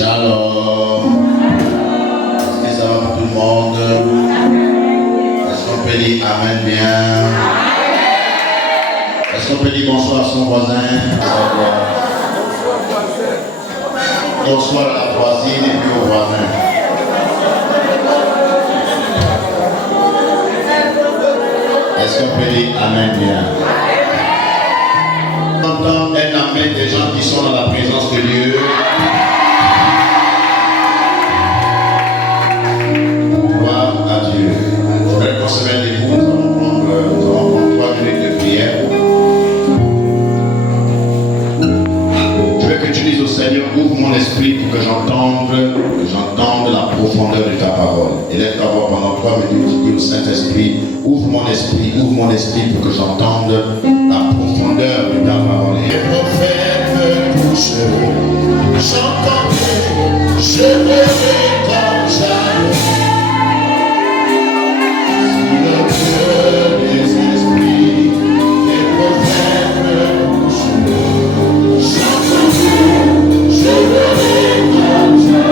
Shalom. Est-ce que ça va pour tout le monde? Est-ce qu'on peut dire Amen bien? Est-ce qu'on peut dire bonsoir à son voisin? Bonsoir à la voisine et puis au voisin. Est-ce qu'on peut dire Amen bien? On entend un amen des gens qui sont dans la présence de Dieu. Gloire à Dieu. Je voudrais qu'on se mette debout. Nous allons prendre 3 minutes de prière. Je veux que tu dises au Seigneur, ouvre mon esprit pour que j'entende la profondeur de ta parole. Élève ta voix pendant 3 minutes. Dis au Saint-Esprit, ouvre mon esprit pour que j'entende la profondeur de ta parole. Les prophètes me touchent, j'entendrai, je verrai comme jamais. Si le Dieu des esprits, les prophètes me touchent, j'entendrai, je verrai comme jamais.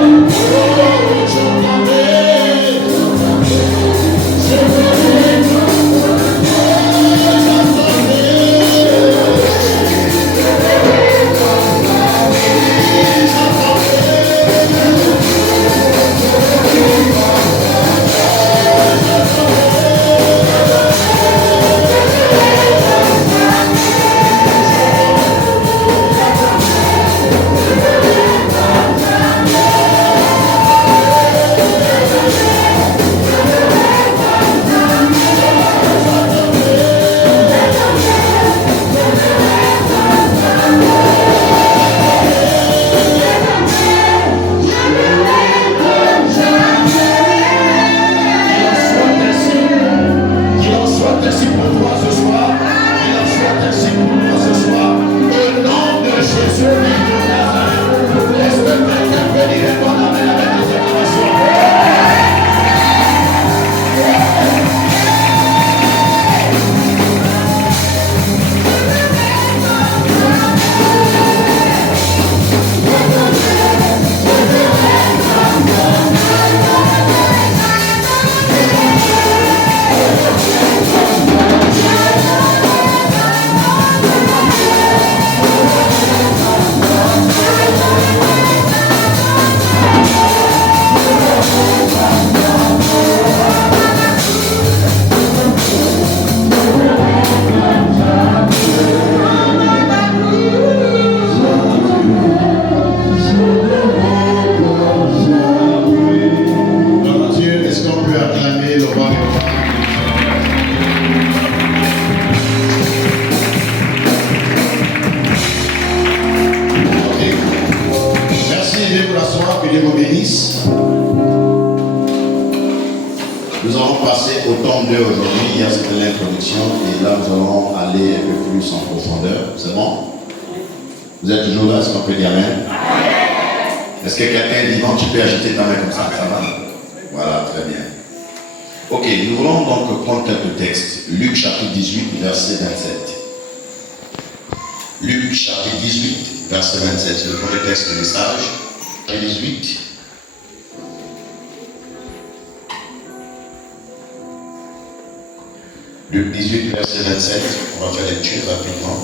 Luc 18, verset 27, on va faire lecture rapidement.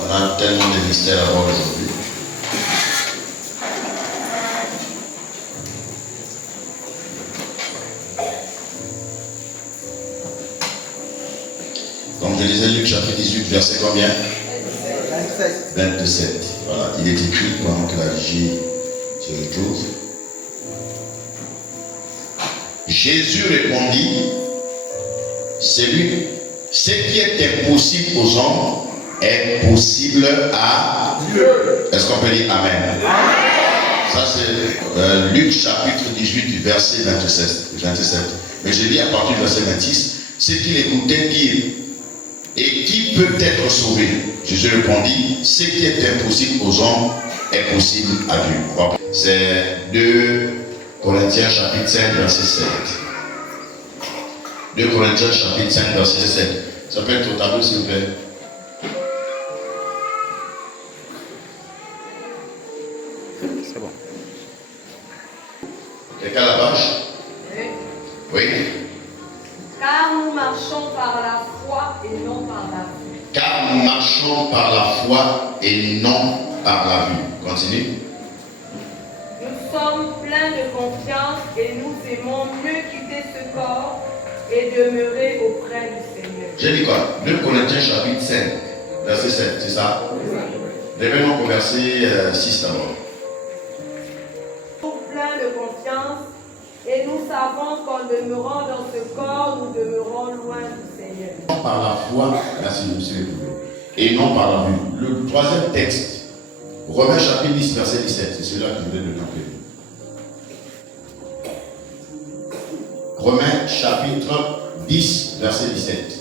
On a tellement de mystères à voir aujourd'hui. Donc je lisais Luc chapitre 18, verset combien? 27. Voilà, il est écrit pendant que la régie se retrouve. Jésus répondit, ce qui est impossible aux hommes est possible à Dieu. Est-ce qu'on peut dire Amen? Ça c'est Luc chapitre 18 verset 27. Mais je lis à partir du verset 26. Ce qu'il écoutait dire, et qui peut être sauvé? Jésus répondit, ce qui est impossible aux hommes est possible à Dieu. C'est 2 Corinthiens chapitre 5 verset 7. 2 Corinthiens chapitre 5 verset 7. Ça peut être au tableau s'il vous plaît. C'est bon. Quelqu'un à la page? Oui. Car nous marchons par la foi et non par la vue. Car nous marchons par la foi et non par la vue. Continue. Nous sommes pleins de confiance et nous aimons mieux quitter ce corps et demeurer auprès du Seigneur. J'ai dit quoi? 2 Corinthiens chapitre 5, verset 7, c'est ça? Revenons au verset 6 d'abord. Nous sommes pleins de confiance et nous savons qu'en demeurant dans ce corps, nous demeurons loin du Seigneur. Par la foi, merci monsieur, et non par la vue. Le troisième texte, Romains chapitre 10, verset 17, c'est celui-là que je voulais le camper. Romains chapitre 10, verset 17.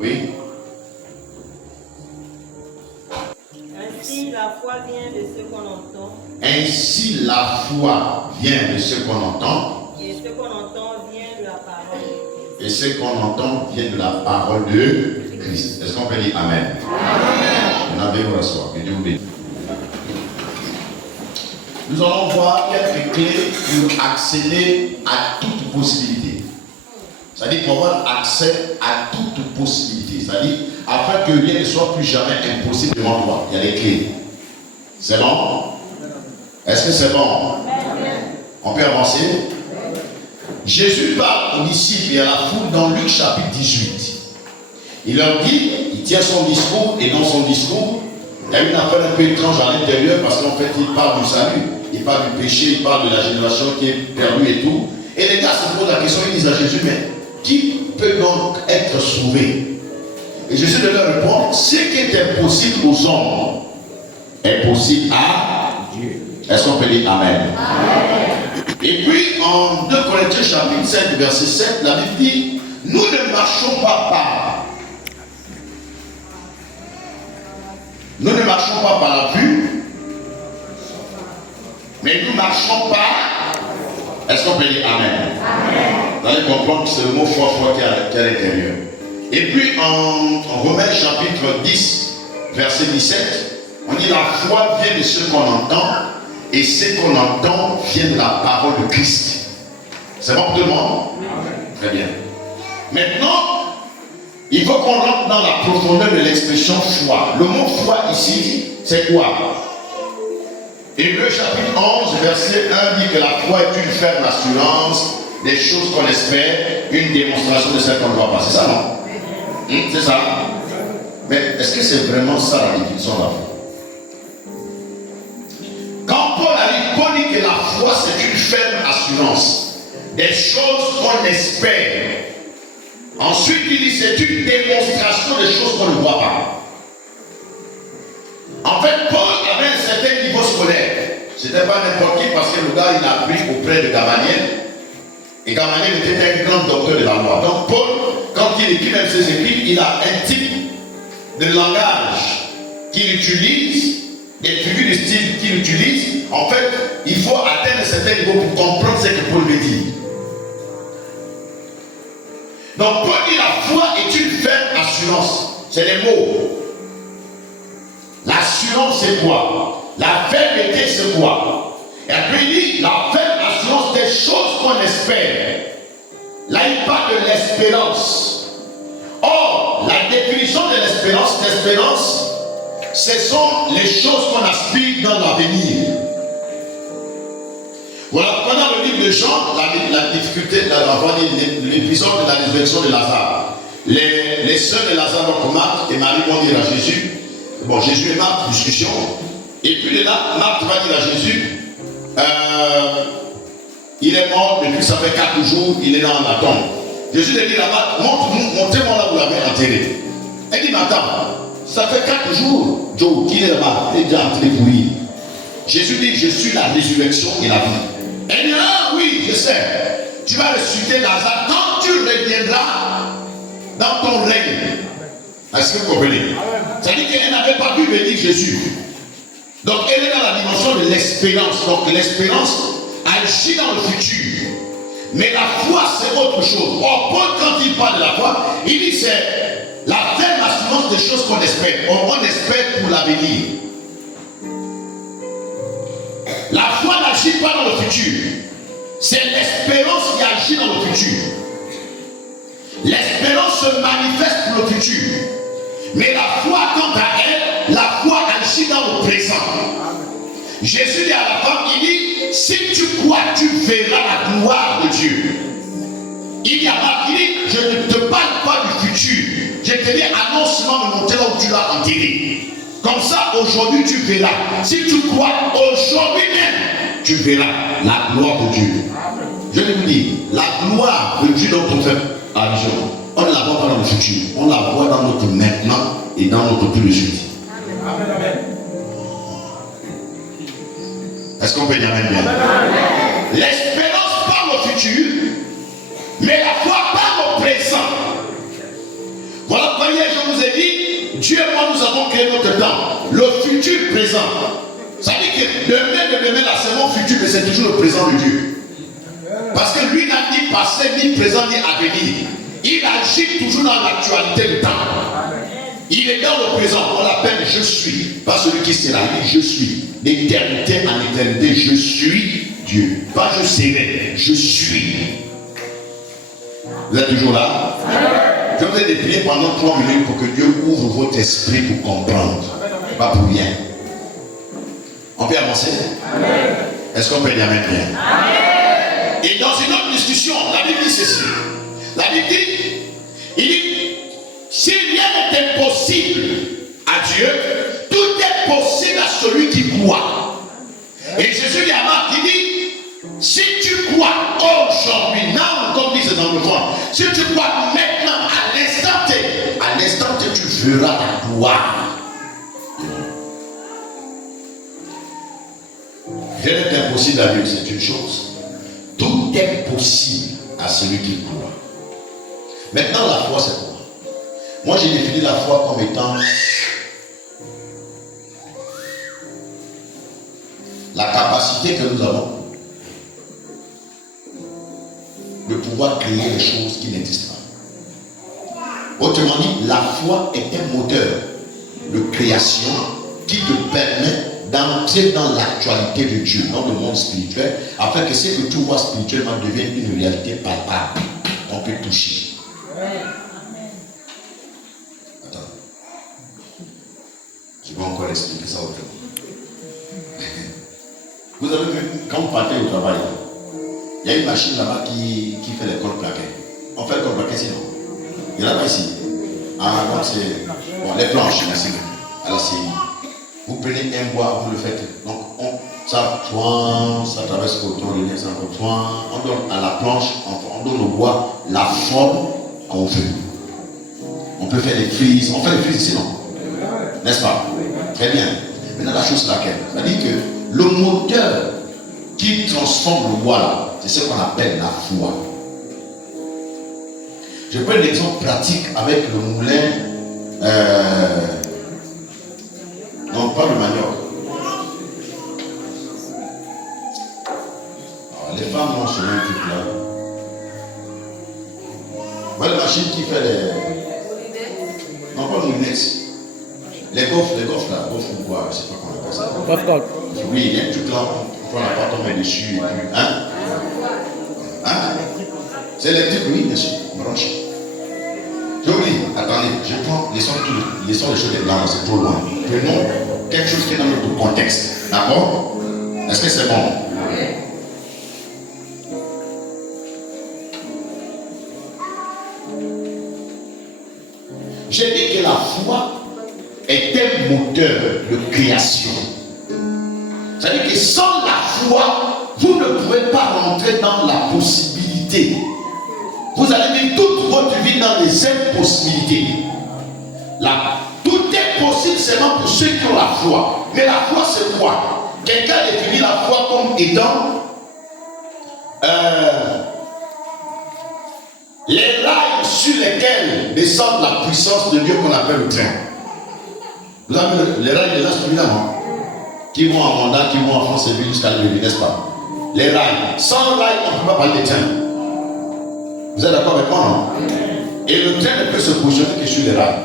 Oui. Ainsi, la foi vient de ce qu'on entend. Ainsi, la foi vient de ce qu'on entend. Et ce qu'on entend vient de la parole. Et ce qu'on entend vient de la parole de Christ. Est-ce qu'on peut dire Amen? Amen. On a bien reçu. Que Dieu vous bénisse. Nous allons voir quelques clés pour accéder à toute possibilité. C'est-à-dire pour avoir accès à toute possibilité. C'est-à-dire afin que rien ne soit plus jamais impossible devant toi. Il y a des clés. C'est bon? Est-ce que c'est bon? On peut avancer? Jésus parle aux disciples et à la foule dans Luc chapitre 18. Il leur dit, il tient son discours et dans son discours, il y a une affaire un peu étrange à l'intérieur parce qu'en fait il parle du salut, il parle du péché, il parle de la génération qui est perdue et tout. Et les gars se posent la question, ils disent à Jésus, mais qui peut donc être sauvé? Et Jésus de leur répondre, ce qui est impossible aux hommes est possible à Dieu. Est-ce qu'on peut dire Amen? Amen. Et puis en 2 Corinthiens chapitre 5 verset 7, la Bible dit, nous ne marchons pas par la vue, mais nous marchons par. Est-ce qu'on peut dire Amen? Amen. Vous allez comprendre que c'est le mot foi qui est à l'intérieur. Et puis en Romains chapitre 10 verset 17, on dit la foi vient de ce qu'on entend. Et ce qu'on entend vient de la parole de Christ. C'est bon pour tout le monde? Très bien. Maintenant, il faut qu'on rentre dans la profondeur de l'expression foi. Le mot foi ici, c'est quoi? Hébreux chapitre 11, verset 1 dit que la foi est une ferme assurance des choses qu'on espère, une démonstration de celles qu'on ne voit pas. C'est ça, non? C'est ça. Mais est-ce que c'est vraiment ça la définition de la foi? Quand Paul arrive, Paul dit que la foi c'est une ferme assurance des choses qu'on espère. Ensuite il dit c'est une démonstration des choses qu'on ne voit pas. En fait Paul avait un certain niveau scolaire. C'était pas n'importe qui parce que le gars il a appris auprès de Gamaliel. Et Gamaliel était un grand docteur de la loi. Donc Paul, quand il écrit même ses écrits, il a un type de langage qu'il utilise. Et puis le style qu'il utilise, en fait, il faut atteindre un certain niveau pour comprendre ce que Paul veut dire. Donc Paul dit la foi est une ferme assurance. C'est les mots. L'assurance c'est quoi? La fermeté c'est quoi? Et après il dit la ferme assurance des choses qu'on espère. Là il parle de l'espérance. Or, la définition de l'espérance, ce sont les choses qu'on aspire dans l'avenir. Voilà, pendant le livre de Jean, la difficulté, l'épisode de la résurrection de Lazare. Les sœurs de Lazare, donc Marthe et Marie, vont dire à Jésus, bon, Jésus et Marthe, discussion, et puis de là, Marthe va dire à Jésus, il est mort depuis ça fait 4 jours, il est dans la tombe. Jésus lui dit à Marthe, montrez-moi là où vous l'avez enterré. Elle dit, mais attends, ça fait 4 jours, Joe, qu'il est là-bas, il est déjà entré pourri. Jésus dit, je suis la résurrection et la vie. Elle dit, ah oui, je sais, tu vas ressusciter Lazare quand tu reviendras dans ton règne. Est-ce que vous comprenez? C'est-à-dire qu'elle n'avait pas vu venir Jésus. Donc elle est dans la dimension de l'espérance. Donc l'espérance agit dans le futur. Mais la foi c'est autre chose. Or Paul quand il parle de la foi, il dit c'est la ferme assurance des choses qu'on espère. On espère pour l'avenir. n'agit pas dans le futur. C'est l'espérance qui agit dans le futur. L'espérance se manifeste pour le futur. Mais la foi, quant à elle, la foi agit dans le présent. Jésus dit à la femme, il dit, si tu crois, tu verras la gloire de Dieu. Il y a marqué, il dit, je ne te parle pas du futur. Je te dis, annonce-moi de monter là où tu l'as enterré. Comme ça, aujourd'hui, tu verras. Si tu crois, aujourd'hui même, tu verras la gloire de Dieu. Je vais vous dire, la gloire de Dieu dont on fait allusion, on ne la voit pas dans le futur. On la voit dans notre maintenant et dans notre tout de suite. Amen, amen. Est-ce qu'on peut dire amen bien? L'espérance parle au futur, mais la foi parle au présent. Voilà pourquoi hier je vous ai dit, Dieu et moi nous avons créé notre temps, le futur présent. Ça veut dire que demain, là c'est mon futur, mais c'est toujours le présent de Dieu. Parce que lui n'a ni passé, ni présent, ni avenir. Il agit toujours dans l'actualité du temps. Il est dans le présent, on l'appelle je suis. Pas celui qui sera, lui je suis. D'éternité en éternité, je suis Dieu. Pas je serai, je suis. Vous êtes toujours là? Je vous ai déplié pendant 3 minutes pour que Dieu ouvre votre esprit pour comprendre. Pas pour rien. On peut avancer? Est-ce qu'on peut dire amen bien? Et dans une autre discussion, la Bible dit ceci. La Bible dit, il dit, si rien n'est impossible à Dieu, tout est possible à celui qui croit. Et Jésus dit à Marc, il dit, si tu crois aujourd'hui, now, comme disent les anglophones, si tu crois maintenant, à l'instant T, tu verras la gloire. Rien n'est impossible à Dieu, c'est une chose. Tout est possible à celui qui croit. Maintenant, la foi, c'est quoi? Moi, j'ai défini la foi comme étant la capacité que nous avons de pouvoir créer des choses qui n'existent pas. Autrement dit, la foi est un moteur de création qui te permet d'entrer dans l'actualité de Dieu, dans le monde spirituel, afin que ce que tu vois spirituellement devienne une réalité palpable, qu'on peut toucher. Attends. Je vais encore expliquer ça autrement. Vous avez vu, quand vous partez au travail, il y a une machine là-bas qui fait les cols plaqués. On fait le col plaqué sinon. Il y en a pas ici. Ah non, c'est bon, les planches, merci. Alors c'est. Vous prenez un bois, vous le faites. Donc ça traverse le coton, on donne à la planche, on donne au bois la forme qu'on veut. On peut faire des frises, on fait des frises ici, non? N'est-ce pas? Très bien. Maintenant la chose c'est laquelle? C'est-à-dire que le moteur qui transforme le bois là, c'est ce qu'on appelle la foi. Je prends un exemple pratique avec le moulin. Non, pas le manioc. Alors, les femmes ont sur un truc là. Voilà la machine qui fait les. Non, pas le moulinettes. Les gaufres là, gaufres ou quoi, je ne sais pas comment on appelle ça. Oui, il y a un truc là, on prend la pâte, on met dessus et puis. Hein? C'est électrique, oui, bien sûr, branche. Je vous dis, attendez, je prends les sons des choses des blancs, c'est trop loin. Prenons quelque chose qui est dans notre contexte. D'accord? Est-ce que c'est bon? J'ai dit que la foi est un moteur de création. C'est-à-dire que sans la foi, vous ne pouvez pas rentrer dans la possibilité. Vous allez vivre toute votre vie dans les impossibilités. Tout est possible seulement pour ceux qui ont la foi. Mais la foi, c'est quoi? Quelqu'un définit la foi comme étant les rails sur lesquels descend la puissance de Dieu qu'on appelle le train. Vous avez les rails de là, évidemment, qui vont en mandat, qui vont en France et jusqu'à l'Église, n'est-ce pas? Les rails. Sans rails, on ne peut pas parler des trains. Vous êtes d'accord avec moi, non? Et le train ne peut se positionner que sur les rails.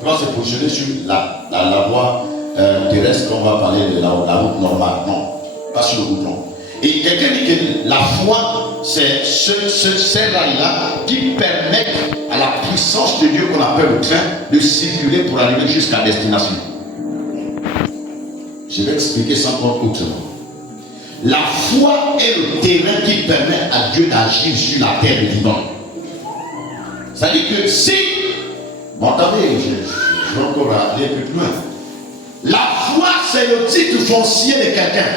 Il va se positionner sur la voie terrestre, on va parler de la route normale. Non, pas sur le goudron. Et quelqu'un dit que la foi, c'est ces rails-là qui permettent à la puissance de Dieu qu'on appelle le train de circuler pour arriver jusqu'à destination. Je vais expliquer ça encore autrement. La foi est le terrain qui permet à Dieu d'agir sur la terre vivante. C'est-à-dire que si, bon, attendez, je vais encore aller un peu plus loin. La foi, c'est le titre foncier de quelqu'un.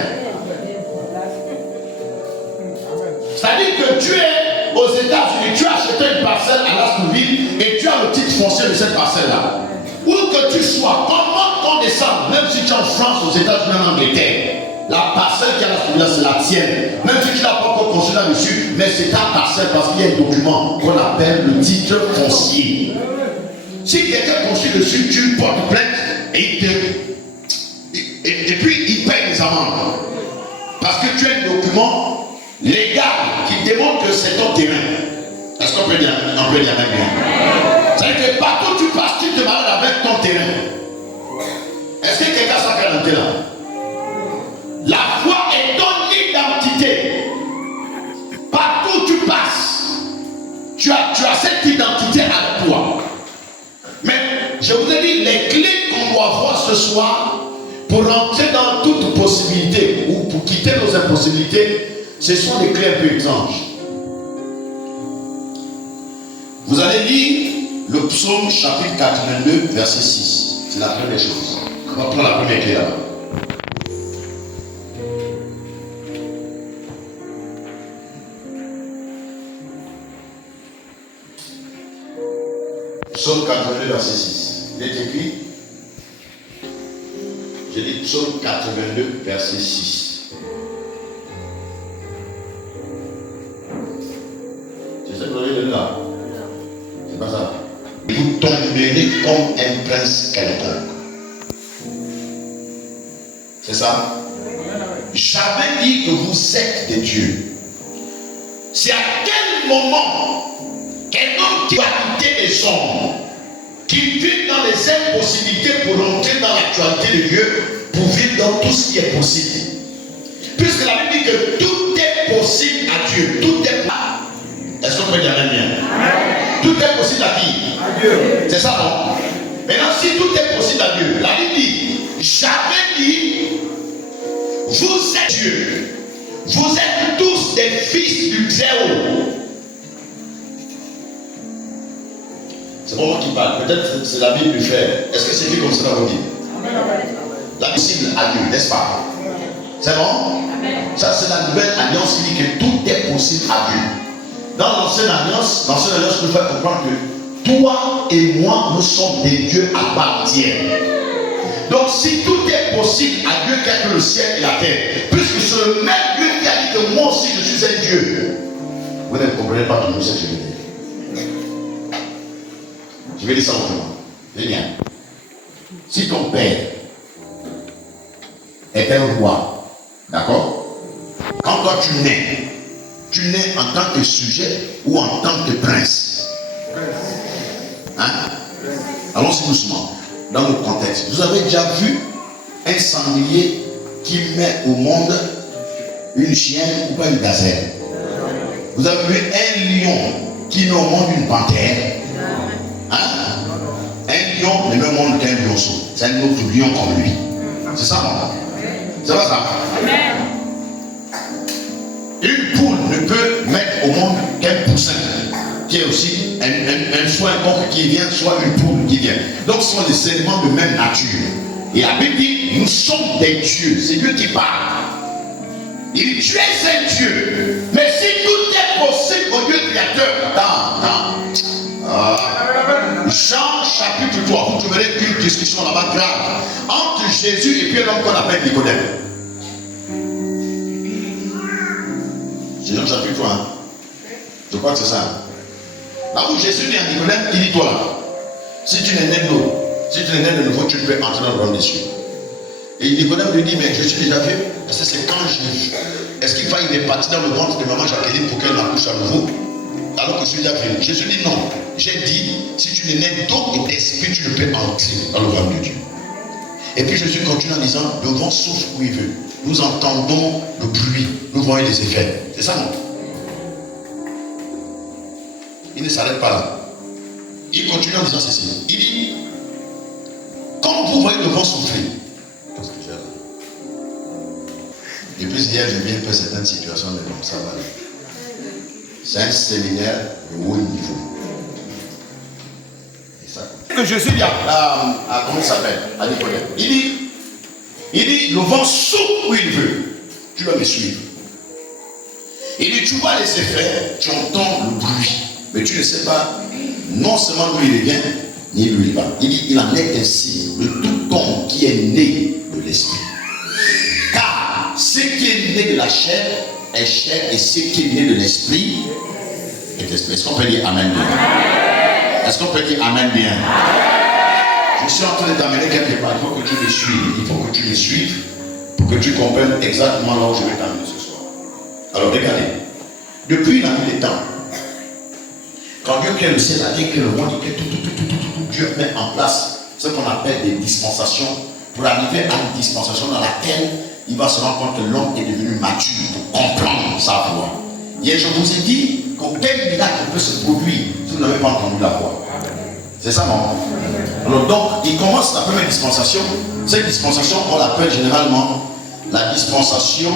C'est-à-dire que tu es aux États-Unis, tu as acheté une parcelle à Lascaux-Ville et tu as le titre foncier de cette parcelle-là. Où que tu sois, comment qu'on descend, même si tu es en France, aux États-Unis, en Angleterre, la parcelle qui est à Lascaux-Ville, c'est la tienne. Même si tu n'as pas encore construit là-dessus, mais c'est ta parcelle parce qu'il y a un document qu'on appelle le titre foncier. Si quelqu'un construit dessus, tu portes plainte et puis il paye les amendes. Parce que tu as un document légal qui démontre que c'est ton terrain. Est-ce qu'on peut dire même bien? C'est-à-dire que partout où tu passes, tu te balades avec ton terrain. Est-ce que quelqu'un sait quelle identité là? La foi est ton identité. Partout où tu passes, tu as cette identité avec toi. Mais je vous ai dit, les clés qu'on doit voir ce soir pour entrer dans toute possibilité ou pour quitter nos impossibilités, ce sont des clés un peu étranges. Vous allez lire le psaume chapitre 82, verset 6. C'est la première chose. On va prendre la première clé là. Psaume 82, verset 6. Il est écrit. J'ai dit psaume 82, verset 6. C'est ça que vous avez lu là? C'est pas ça. Vous tomberez comme un prince quelconque. C'est ça? J'avais dit que vous êtes des dieux. C'est à quel moment qu'un homme qui va quitter les hommes, qui vit dans les impossibilités pour entrer dans l'actualité de Dieu, pour vivre dans tout ce qui est possible. Puisque la Bible dit que tout est possible à Dieu. Tout est possible. Est-ce qu'on peut dire bien? Tout est possible à qui? À Dieu. C'est ça, non? Maintenant, si tout est possible à Dieu, la Bible dit, j'avais dit, vous êtes Dieu. Vous êtes tous des fils du Très-Haut. C'est pas moi qui parle. Peut-être c'est la Bible du frère. Est-ce que c'est écrit comme ça dans vos Bibles? La possible à Dieu, n'est-ce pas? C'est bon? Ça, c'est la nouvelle alliance qui dit que tout est possible à Dieu. Dans l'ancienne alliance, nous fait comprendre que toi et moi, nous sommes des dieux à part entière. Donc, si tout est possible à Dieu qui a créé le ciel et la terre, puisque c'est le même Dieu qui a dit que moi aussi je suis un Dieu, vous ne comprenez pas toujours ce que je veux dire. Je vais dire ça autrement. C'est bien. Si ton père est un roi, d'accord? Quand toi tu nais en tant que sujet ou en tant que prince. Hein? Allons-y doucement. Dans le contexte. Vous avez déjà vu un sanglier qui met au monde une chienne ou pas une gazelle? Vous avez vu un lion qui met au monde une panthère? Hein? Un lion ne met au monde qu'un lionceau. C'est un autre lion comme lui. C'est ça, non? C'est pas ça? Une poule ne peut mettre au monde qu'un poussin, qui est aussi soit un coq qui vient, soit une poule qui vient. Donc ce sont des éléments de même nature. Et la Bible dit, nous sommes des dieux. C'est Dieu qui parle. Il dit, tu es un Dieu. Mais si tout est possible au Dieu créateur, Jean chapitre 3, vous trouverez une discussion là-bas grave entre Jésus et puis l'homme qu'on appelle Nicodème. C'est Jean chapitre 3. Hein? Je crois que c'est ça. Là où Jésus dit à Nicodème, il dit toi là, si tu n'es né d'eau, si tu n'es né de nouveau, tu ne peux entrer dans le royaume des cieux. Et Nicodème lui dit, mais je suis déjà vieux. Parce que c'est quand est-ce qu'il faille repartir dans le ventre de maman Jacqueline pour qu'elle m'accouche à nouveau? Alors que je suis déjà vieux. Jésus dit non. J'ai dit, si tu n'es né d'eau et d'esprit, tu ne peux entrer dans le royaume de Dieu. Et puis Jésus continue en disant, le vent souffle où il veut. nous entendons le bruit, nous voyons les effets. C'est ça, non? Il ne s'arrête pas là. Il continue en disant ceci. Il dit, quand vous voyez le vent souffler, qu'est-ce que j'ai là? Et puis hier, je viens faire certaines situations, mais comme ça va. C'est un séminaire de haut niveau. Et ça, que Jésus dit à comment il s'appelle? À Nicodème. Il dit, le vent souffle où il veut. Tu dois me suivre. Il dit, tu vois les effets, tu entends le bruit, mais tu ne sais pas non seulement d'où il vient, ni d'où il va. Il dit, il en est ainsi de tout homme qui est né de l'esprit. Car ce qui est né de la chair est chair, et ce qui est né de l'esprit est esprit. Est-ce qu'on peut dire Amen bien? Est-ce qu'on peut dire Amen bien? Je suis en train d'amener quelque part. Il faut que tu me suives. Il faut que tu me suives pour que tu comprennes exactement là où je vais t'amener ce soir. Alors regardez. Depuis la nuit des temps, quand Dieu crée le ciel, Dieu crée le monde, il crée tout. Dieu met en place ce qu'on appelle des dispensations pour arriver à une dispensation dans laquelle il va se rendre compte que l'homme est devenu mature pour comprendre sa voix. Hier, je vous ai dit qu'aucun miracle peut se produire si vous n'avez pas entendu la voix. C'est ça, non? Alors donc, il commence la première dispensation. Cette dispensation, on l'appelle généralement la dispensation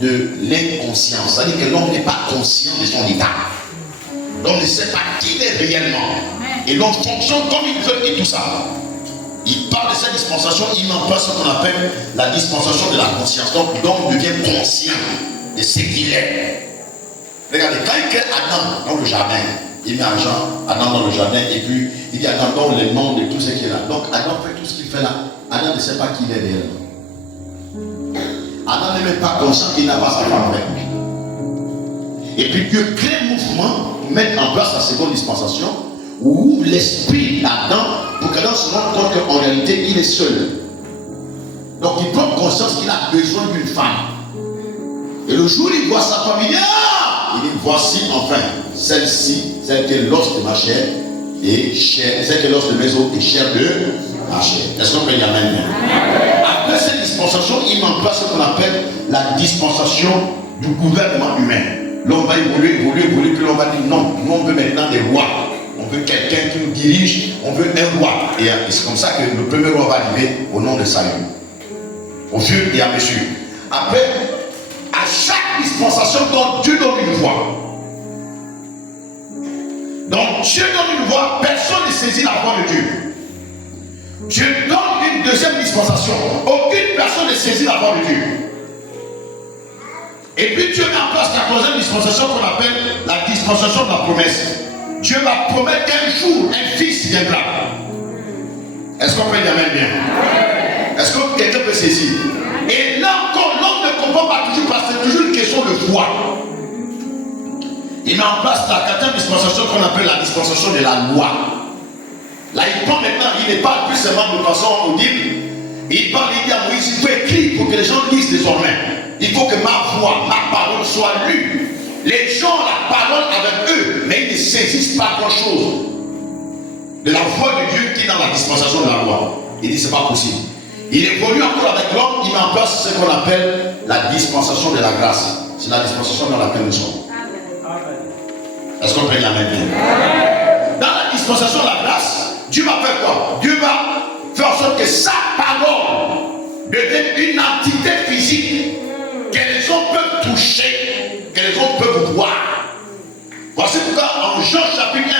de l'inconscience. C'est-à-dire que l'homme n'est pas conscient de son état. L'homme ne sait pas qui il est réellement. Et l'homme fonctionne comme il veut et tout ça. Il parle de cette dispensation, il met en place ce qu'on appelle la dispensation de la conscience. Donc l'homme devient conscient de ce qu'il est. Regardez, quand il crée Adam dans le jardin, il met Adam dans le jardin et puis il dit Adam donne les noms de tout ce qui est là. Donc Adam fait tout ce qu'il fait là. Adam ne sait pas qui il est réellement. Adam n'est même pas conscient qu'il n'a pas sa femme avec lui. Et puis Dieu crée un mouvement pour mettre en place la seconde dispensation où l'esprit d'Adam, pour qu'Adam se rende compte qu'en réalité il est seul. Donc il prend conscience qu'il a besoin d'une femme. Et le jour où il voit sa femme, il dit il dit voici enfin celle-ci, celle qui est l'os de ma chair et chair, celle qui est l'os de mes os et chair de ma chair. Est-ce qu'on peut y amener bien? Après cette dispensation, il met en place ce qu'on appelle la dispensation du gouvernement humain. L'homme va évoluer, puis l'homme va dire non, nous on veut maintenant des rois. On veut quelqu'un qui nous dirige, on veut un roi. Et c'est comme ça que le premier roi va arriver au nom de Saül. Au fur et à mesure. Après, à chaque dispensation, Dieu donne une voix. Donc Dieu donne une voix, personne ne saisit la voix de Dieu. Dieu donne une deuxième dispensation, aucune personne ne saisit la voix de Dieu. Et puis Dieu met en place la troisième dispensation qu'on appelle la dispensation de la promesse. Dieu va promettre qu'un jour un fils viendra. Est-ce qu'on peut dire Amen bien? Est-ce que quelqu'un peut saisir? Et là encore, l'homme ne comprend pas toujours parce que c'est toujours une question de foi. Il met en place la quatrième dispensation qu'on appelle la dispensation de la loi. Là, il prend maintenant, il ne parle plus seulement de façon audible. Il parle, il dit à Moïse, il faut écrire pour que les gens lisent désormais. Il faut que ma voix, ma parole soit lue. Les gens ont la parole avec eux, mais ils ne saisissent pas grand-chose de la voix de Dieu qui est dans la dispensation de la loi. Il dit, c'est pas possible. Il évolue encore avec l'homme, il met en place ce qu'on appelle la dispensation de la grâce. C'est la dispensation dans laquelle nous sommes. Est-ce qu'on peut y aller bien? Dans la dispensation de la grâce, Dieu va faire quoi? Dieu va faire en sorte que sa parole devienne une entité physique que les hommes peuvent toucher, que les hommes peuvent voir. Voici pourquoi en Jean chapitre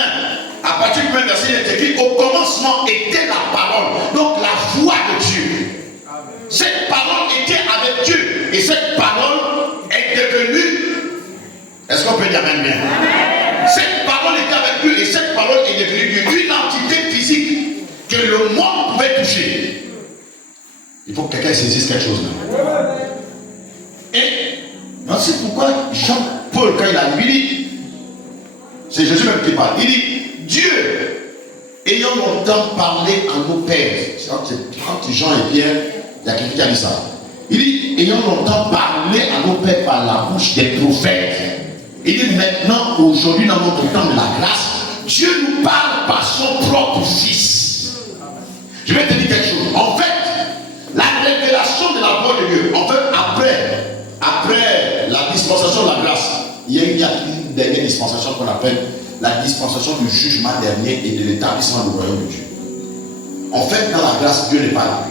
1, à partir du 1er verset, il est écrit au commencement était la parole, donc la voix de Dieu. Cette parole était avec Dieu et cette parole est devenue. Est-ce qu'on peut dire Amen bien? Cette parole était avec Dieu et cette parole est devenue une entité physique que le monde pouvait toucher. Il faut que quelqu'un saisisse quelque chose là. Et voici pourquoi Jean-Paul, quand il a dit, c'est Jésus même qui parle, il dit Dieu, ayant longtemps parlé à nos pères, c'est entre Jean et Pierre, il y a quelqu'un qui a dit ça. Il dit, ayant longtemps parlé à nos pères par la bouche des prophètes. Il dit maintenant, aujourd'hui, dans notre temps de la grâce, Dieu nous parle par son propre Fils. Je vais te dire quelque chose. En fait, la révélation de la voix de Dieu, en fait, après il y a une dernière dispensation qu'on appelle la dispensation du jugement dernier et de l'établissement du royaume de Dieu. En fait, dans la grâce, Dieu n'est pas là.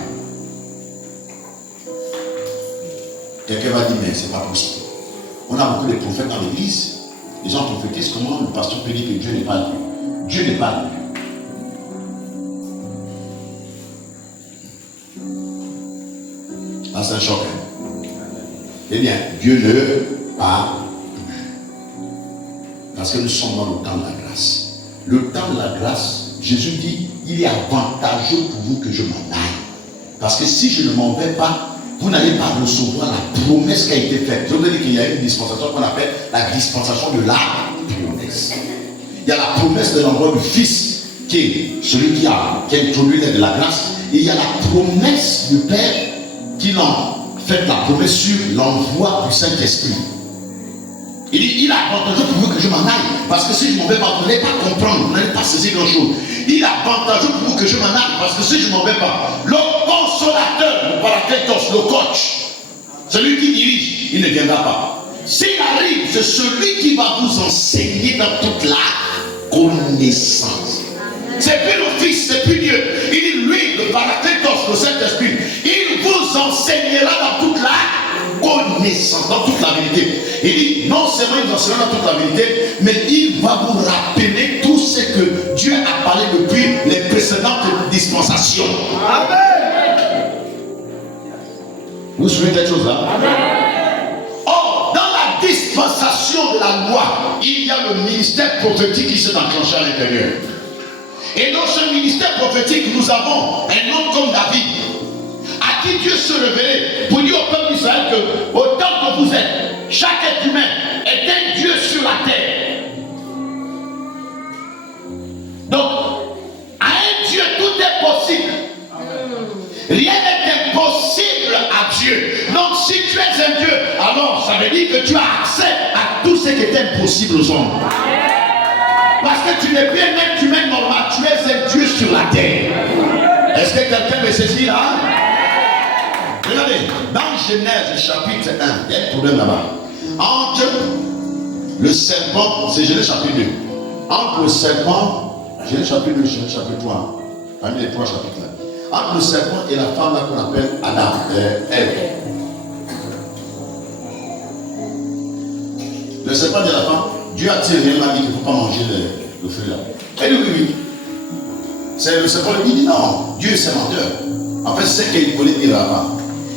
Quelqu'un va dire, mais c'est pas possible. On a beaucoup de prophètes dans l'église. Les gens prophétisent. Comment le pasteur peut dire que Dieu n'est pas là? Dieu n'est pas là. Ah, c'est un choc. Eh bien, Dieu ne parle plus. Parce que nous sommes dans le temps de la grâce. Le temps de la grâce, Jésus dit, il est avantageux pour vous que je m'en aille. Parce que si je ne m'en vais pas, vous n'allez pas recevoir la promesse qui a été faite. Je veux dire qu'il y a une dispensation qu'on appelle la dispensation de la promesse. Il y a la promesse de l'envoi du Fils, qui est celui qui a introduit de la grâce. Et il y a la promesse du Père qui en fait la promesse sur l'envoi du Saint-Esprit. Il dit, il est avantageux pour vous que je m'en aille. Parce que si je m'en vais pas, vous n'allez pas comprendre, vous n'allez pas saisir grand-chose. Il est avantageux pour vous que je m'en aille. Parce que si je ne m'en vais pas, le consolateur, le paraclétos, le coach, celui qui dirige, il ne viendra pas. S'il arrive, c'est celui qui va vous enseigner dans toute la connaissance. C'est plus le Fils, c'est plus Dieu. Il dit, lui, le paraclétos, le Saint-Esprit, il vous enseignera dans toute la connaissance, dans toute la vérité. Il dit, non seulement il vous enseignera dans toute la vérité, mais il va vous rappeler tout ce que Dieu a parlé depuis les précédentes dispensations. Amen. Vous vous souvenez de cette chose-là? Or, dans la dispensation de la loi, il y a le ministère prophétique qui s'est enclenché à l'intérieur. Et dans ce ministère prophétique, nous avons un homme comme David, à qui Dieu se révélait pour dire au peuple d'Israël que autant que vous êtes, chaque être humain est un Dieu sur la terre. Donc, à un Dieu, tout est possible. Rien n'est impossible à Dieu. Donc, si tu es un Dieu, alors ça veut dire que tu as accès à tout ce qui est impossible aux hommes. Parce que tu n'es plus un être humain normal, tu es un Dieu sur la terre. Est-ce que quelqu'un me saisit là? Regardez, dans Genèse chapitre 1, il y a un problème là-bas. Entre le serpent, c'est Genèse chapitre 2. Entre le serpent, Genèse chapitre 2, Genèse chapitre 3, parmi les trois chapitres là. Entre le serpent et la femme là qu'on appelle Adam, Ève. Le serpent dit à la femme, Dieu a-t-il réellement dit qu'il ne faut pas manger le fruit là? Elle dit oui. C'est le serpent qui dit non, Dieu c'est menteur. En fait, c'est ce qu'il voulait dire à la femme.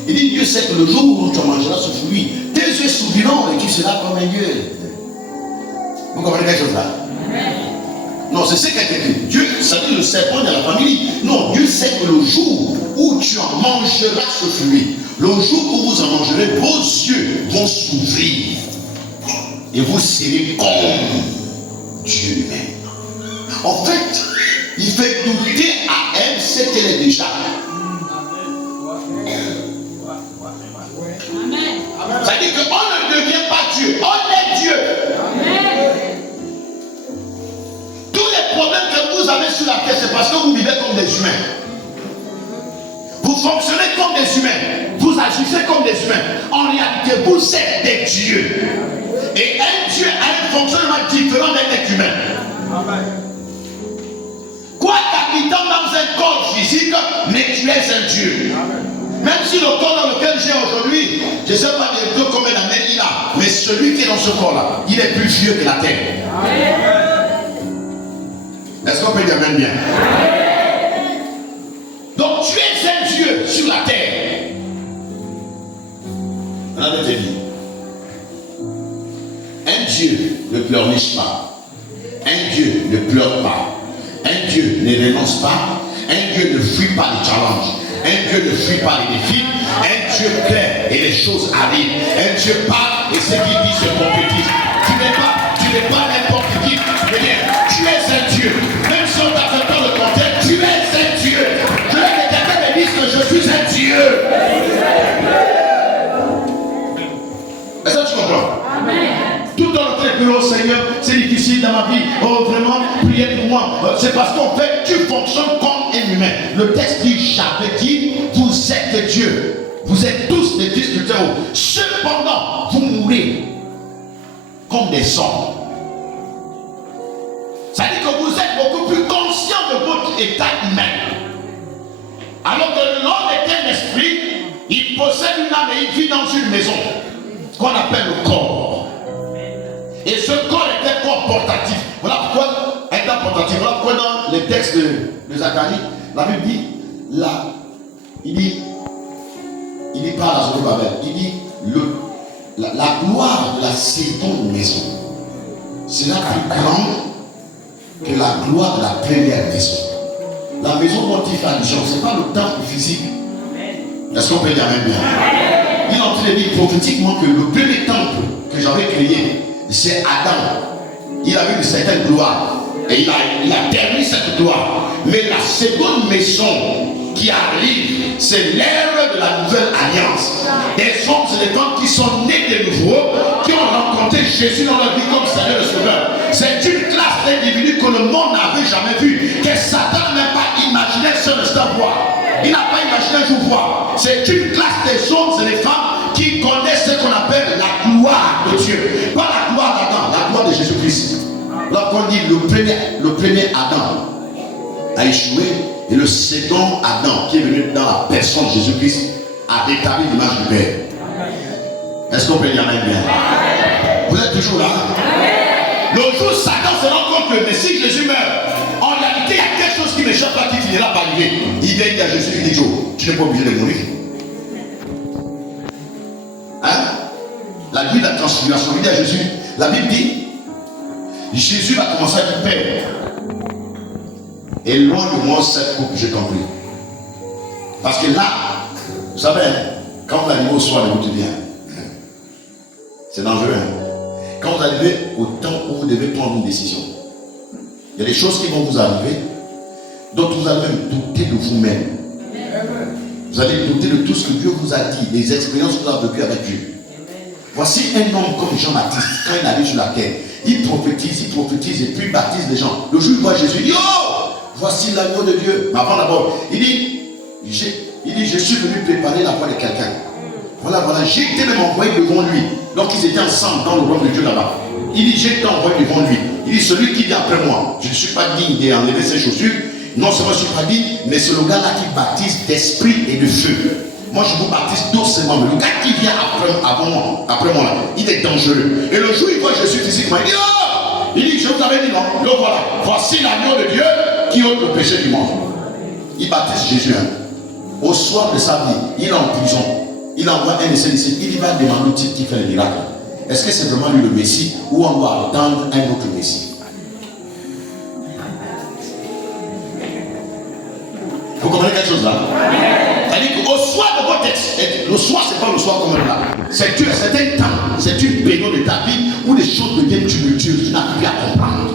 Il dit, Dieu sait que le jour où tu mangeras ce fruit, tes yeux s'ouvriront et tu seras comme un Dieu. Vous comprenez quelque chose là? Non, c'est ce qu'il a écrit. Dieu, ça dit le serpent de la famille. Non, Dieu sait que le jour où tu en mangeras ce fruit, le jour où vous en mangerez, vos yeux vont s'ouvrir. Et vous serez comme Dieu lui-même. En fait, il fait douter à elle ce qu'elle est déjà. Ça dit qu'on ne devient pas Dieu, on est Dieu. Tous les problèmes que vous avez sur la terre, c'est parce que vous vivez comme des humains. Vous fonctionnez comme des humains. Vous agissez comme des humains. En réalité, vous êtes des dieux. Et un Dieu a un fonctionnement différent d'un être humain. Quoi qu'habitant dans un corps physique, mais tu es un Dieu. Même si le corps dans lequel j'ai aujourd'hui, je ne sais pas bientôt combien d'années il a, mais celui qui est dans ce corps-là, il est plus vieux que la terre. Est-ce qu'on peut dire même bien? Donc tu es un Dieu sur la terre. Maintenant, je te dis, un Dieu ne pleurniche pas. Un Dieu ne pleure pas. Un Dieu ne renonce pas. Un Dieu ne fuit pas les challenges. Un Dieu ne fuit pas les défis. Un Dieu clair et les choses arrivent. Un Dieu parle et ce qu'il dit se prophétise. Tu n'es pas n'importe qui. Mais bien, tu es un Dieu. Même si on t'a fait peur le contraire, tu es un Dieu. Je veux que quelqu'un me dise que je suis un Dieu. Est-ce que tu comprends? Amen. Tout dans notre que oh Seigneur, c'est difficile dans ma vie. Oh vraiment, priez pour moi. C'est parce qu'en fait, tu fonctionnes comme un humain. Le texte dit, j'avais dit, vous êtes Dieu. Vous êtes tous des fils du Théo. Cependant, vous mourrez. comme des hommes. Ça dit que vous êtes beaucoup plus conscient de votre état humain. Alors que l'homme est un esprit, il possède une âme et il vit dans une maison qu'on appelle le corps. Et ce corps est un corps portatif. Voilà pourquoi, état portatif, voilà pourquoi dans les textes de Zacharie, la Bible dit, là, il dit pas à Zorobabel, il dit, la gloire de la seconde maison sera plus grande que la gloire de la première maison. La maison dont il fait allusion, ce n'est pas le temple physique. Est-ce qu'on peut dire même bien? Il est en train de dire prophétiquement que le premier temple que j'avais créé, c'est Adam. Il avait une certaine gloire. Et il a permis cette gloire. Mais la seconde maison qui arrive, c'est l'ère de la nouvelle alliance. Des hommes et des femmes qui sont nés de nouveau, qui ont rencontré Jésus dans leur vie comme Seigneur et Sauveur. C'est une classe d'individus que le monde n'avait jamais vu, que Satan n'a même pas imaginé ce instant voir. Il n'a pas imaginé un jour voir. C'est une classe des hommes et des femmes qui connaissent ce qu'on appelle la gloire de Dieu. Pas la gloire d'Adam, la gloire de Jésus-Christ. Là, on dit le premier Adam a échoué et le second Adam qui est venu dans la personne de Jésus-Christ a rétabli l'image du Père. Est-ce qu'on peut dire même bien? Vous êtes toujours là? Le jour où Satan se rend compte que le Messie Jésus meurt, en réalité il y a quelque chose qui m'échappe là qui finira par arriver. Il vient dire à Jésus, il dit Joe, tu n'es pas obligé de mourir. Hein? La nuit de la transfiguration, il dit à Jésus, la Bible dit, Jésus va commencer à dire Père, éloigne-moi cette coupe, j'ai compris. Parce que là, vous savez, quand vous arrivez au soir, vous dites bien, c'est dangereux. Hein? Quand vous arrivez au temps où vous devez prendre une décision, il y a des choses qui vont vous arriver, dont vous allez même douter de vous-même. Vous allez douter de tout ce que Dieu vous a dit, les expériences que vous avez vécues avec Dieu. Voici un homme comme Jean-Baptiste, quand il arrive sur la terre, il prophétise et puis il baptise les gens. Le jour où il voit Jésus, il dit, oh, voici l'agneau de Dieu. Mais avant d'abord, il dit, je suis venu préparer la voie de quelqu'un. Voilà, j'ai été même envoyé devant lui. Donc ils étaient ensemble dans le royaume de Dieu là-bas. Il dit, j'ai été envoyé devant lui. Il dit, celui qui vient après moi, je ne suis pas digne d'enlever ses chaussures. Non seulement je ne suis pas digne, mais c'est le gars-là qui baptise d'esprit et de feu. Moi je vous baptise doucement, mais le gars qui vient après moi là, il est dangereux. Et le jour où il voit Jésus physiquement, il dit, oh! Il dit, je vous avais dit non, le voilà, voici l'agneau de Dieu qui ôte le péché du monde. Il baptise Jésus. Hein. Au soir de sa vie, il est en prison. Il envoie un de ses disciples, il va demander au type qui fait le miracle. Est-ce que c'est vraiment lui le Messie ou on doit attendre un autre Messie? Vous comprenez quelque chose là? C'est-à-dire qu'au soir de votre texte, le soir c'est pas le soir comme là. C'est un temps, c'est une période de ta vie où les choses deviennent tumultueuses, tu n'as plus à comprendre.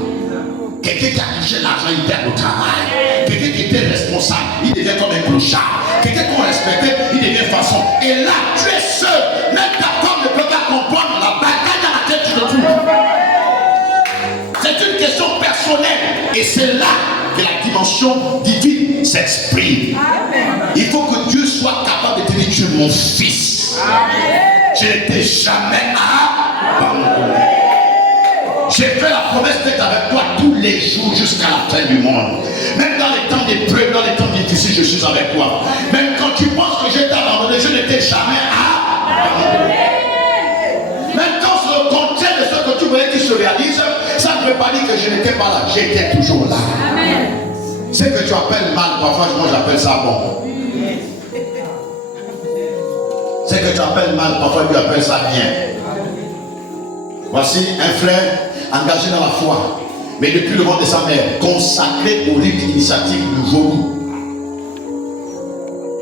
Quelqu'un qui a touché l'argent, il perd le travail. Quelqu'un qui était responsable, il devient comme un clochard. Quelqu'un qu'on respectait, il devient façon. Et là, tu es seul. Même ta femme ne peut pas comprendre la bataille dans laquelle tu te trouves. C'est une question personnelle. Et c'est là que la dimension divine s'exprime. Il faut que Dieu soit capable de te dire, tu es mon fils. Je n'étais jamais abandonné. J'ai fait la promesse d'être avec toi tous les jours jusqu'à la fin du monde. Même dans les temps d'épreuve, dans les temps difficiles, je suis avec toi. Même quand tu penses que je t'ai abandonné, je n'étais jamais abandonné. Même quand c'est le contraire de ce que tu voulais qu'il se réalise, ça ne veut pas dire que je n'étais pas là. J'étais toujours là. Ce que tu appelles mal, parfois moi j'appelle ça bon. Ce que tu appelles mal, parfois tu appelles ça bien. Voici un frère engagé dans la foi, mais depuis le ventre de sa mère, consacré au rite initiatique du vaudou.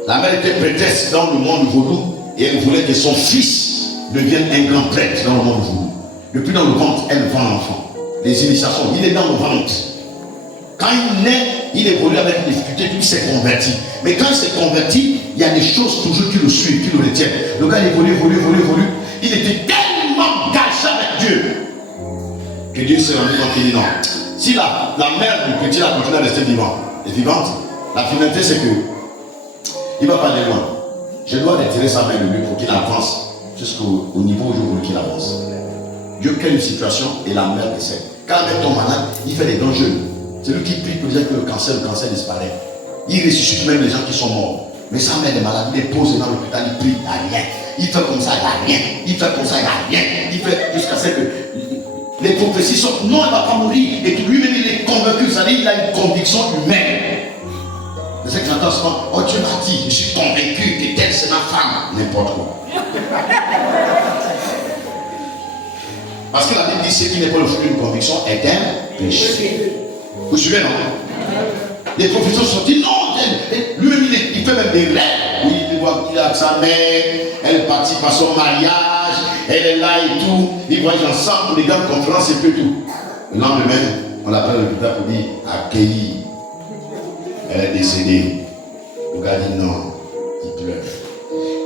La mère était prêtresse dans le monde du vaudou et elle voulait que son fils devienne un grand prêtre dans le monde du vaudou. Depuis dans le ventre, elle vend l'enfant. Les initiations, il est dans le ventre. Quand il naît, il évolue avec une difficulté, puis il s'est converti. Mais quand il s'est converti, il y a des choses toujours qui le suivent, qui le retiennent. Le gars évolue. Il était tellement engagé avec Dieu que Dieu s'est rendu compte qu'il dit non. Si la mère du petit a continué à rester vivante, la finalité c'est que il ne va pas aller loin. Je dois retirer sa main de lui pour qu'il avance jusqu'au niveau où je veux qu'il avance. Dieu crée une situation et la mère décède. Quand la mère tombe malade, il fait des grands jeûnes. C'est lui qui prie pour dire que le cancer disparaît. Il ressuscite même les gens qui sont morts. Mais sa mère est malade, il est posé dans l'hôpital, il prie, il n'y a rien. Il fait comme ça, il n'y a rien. Il fait comme ça, il n'y a rien. Il fait jusqu'à ce que les prophéties sont non, elle ne va pas mourir. Et lui-même, il est convaincu, c'est-à-dire il a une conviction humaine. C'est ce que j'entends souvent. Oh, Dieu m'a dit, je suis convaincu que telle c'est ma femme. N'importe quoi. Parce que la Bible dit ce qui n'est pas le fruit d'une conviction est un péché. Vous suivez, non? Les prophéties sont dit non, lui-même il fait même des rêves. Oui, il voit qu'il a sa mère, elle participe à son mariage, elle est là et tout. Ils voyagent ensemble pour les grandes conférences et tout. Le lendemain, on l'appelle le l'hôpital pour dire accueilli. Elle est décédée. Le gars dit non, il pleure.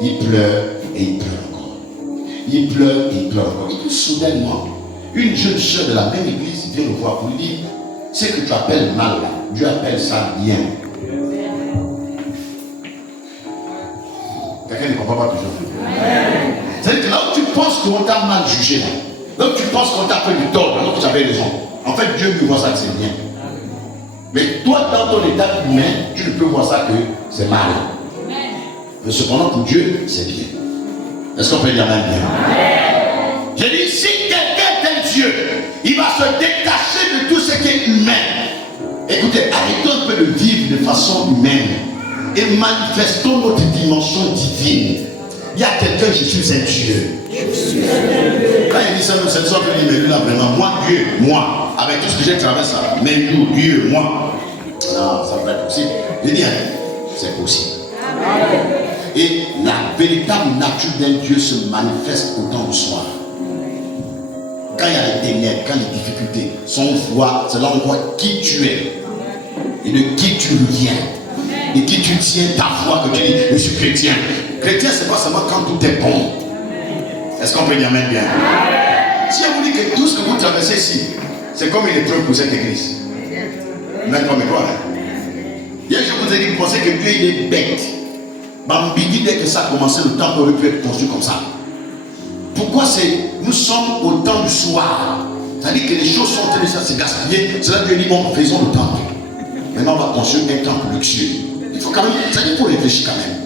Il pleure et il pleure encore. Il pleure et il pleure encore. Et puis soudainement, une jeune soeur de la même église vient le voir pour lui dire ce que tu appelles mal, Dieu appelle ça bien. Quelqu'un ne comprend pas toujours. C'est-à-dire que là où tu penses qu'on t'a mal jugé, là où tu penses qu'on t'a fait du tort, alors que tu avais raison, en fait Dieu lui voit ça que c'est bien. Mais toi, dans ton état humain, tu ne peux voir ça que c'est mal. Mais cependant, pour Dieu, c'est bien. Est-ce qu'on peut dire même bien? J'ai dit, si quelqu'un est Dieu, il va se détacher de tout ce qui est humain. Écoutez, arrêtons un peu de vivre de façon humaine et manifestons notre dimension divine. Il y a quelqu'un, je suis un Dieu. Quand il dit ça, nous sommes que mais lui là vraiment, moi Dieu, moi, avec tout ce que j'ai traversé, mais nous, Dieu, moi. Non, ça peut être possible. Je dis, c'est possible. Et la véritable nature d'un Dieu se manifeste au temps du soir. Quand il y a les ténèbres, quand les difficultés, son voix, c'est là où on voit qui tu es et de qui tu viens et qui tu tiens ta foi que tu dis, je suis chrétien. Chrétien, c'est pas seulement quand tout est bon. Est-ce qu'on peut dire même bien? Si on vous dit que tout ce que vous traversez ici, c'est comme une épreuve pour cette église. Même comme quoi? Hier, je vous ai dit, vous pensez que Dieu il est bête. Bambidi, dès que ça a commencé, le temple aurait pu être construit comme ça. Pourquoi nous sommes au temps du soir? C'est-à-dire que les choses sont en train de se gaspiller. C'est là que Dieu dit, bon, faisons le temple. Maintenant, on va construire un temple luxueux. Il faut quand même, c'est-à-dire qu'il faut réfléchir quand même.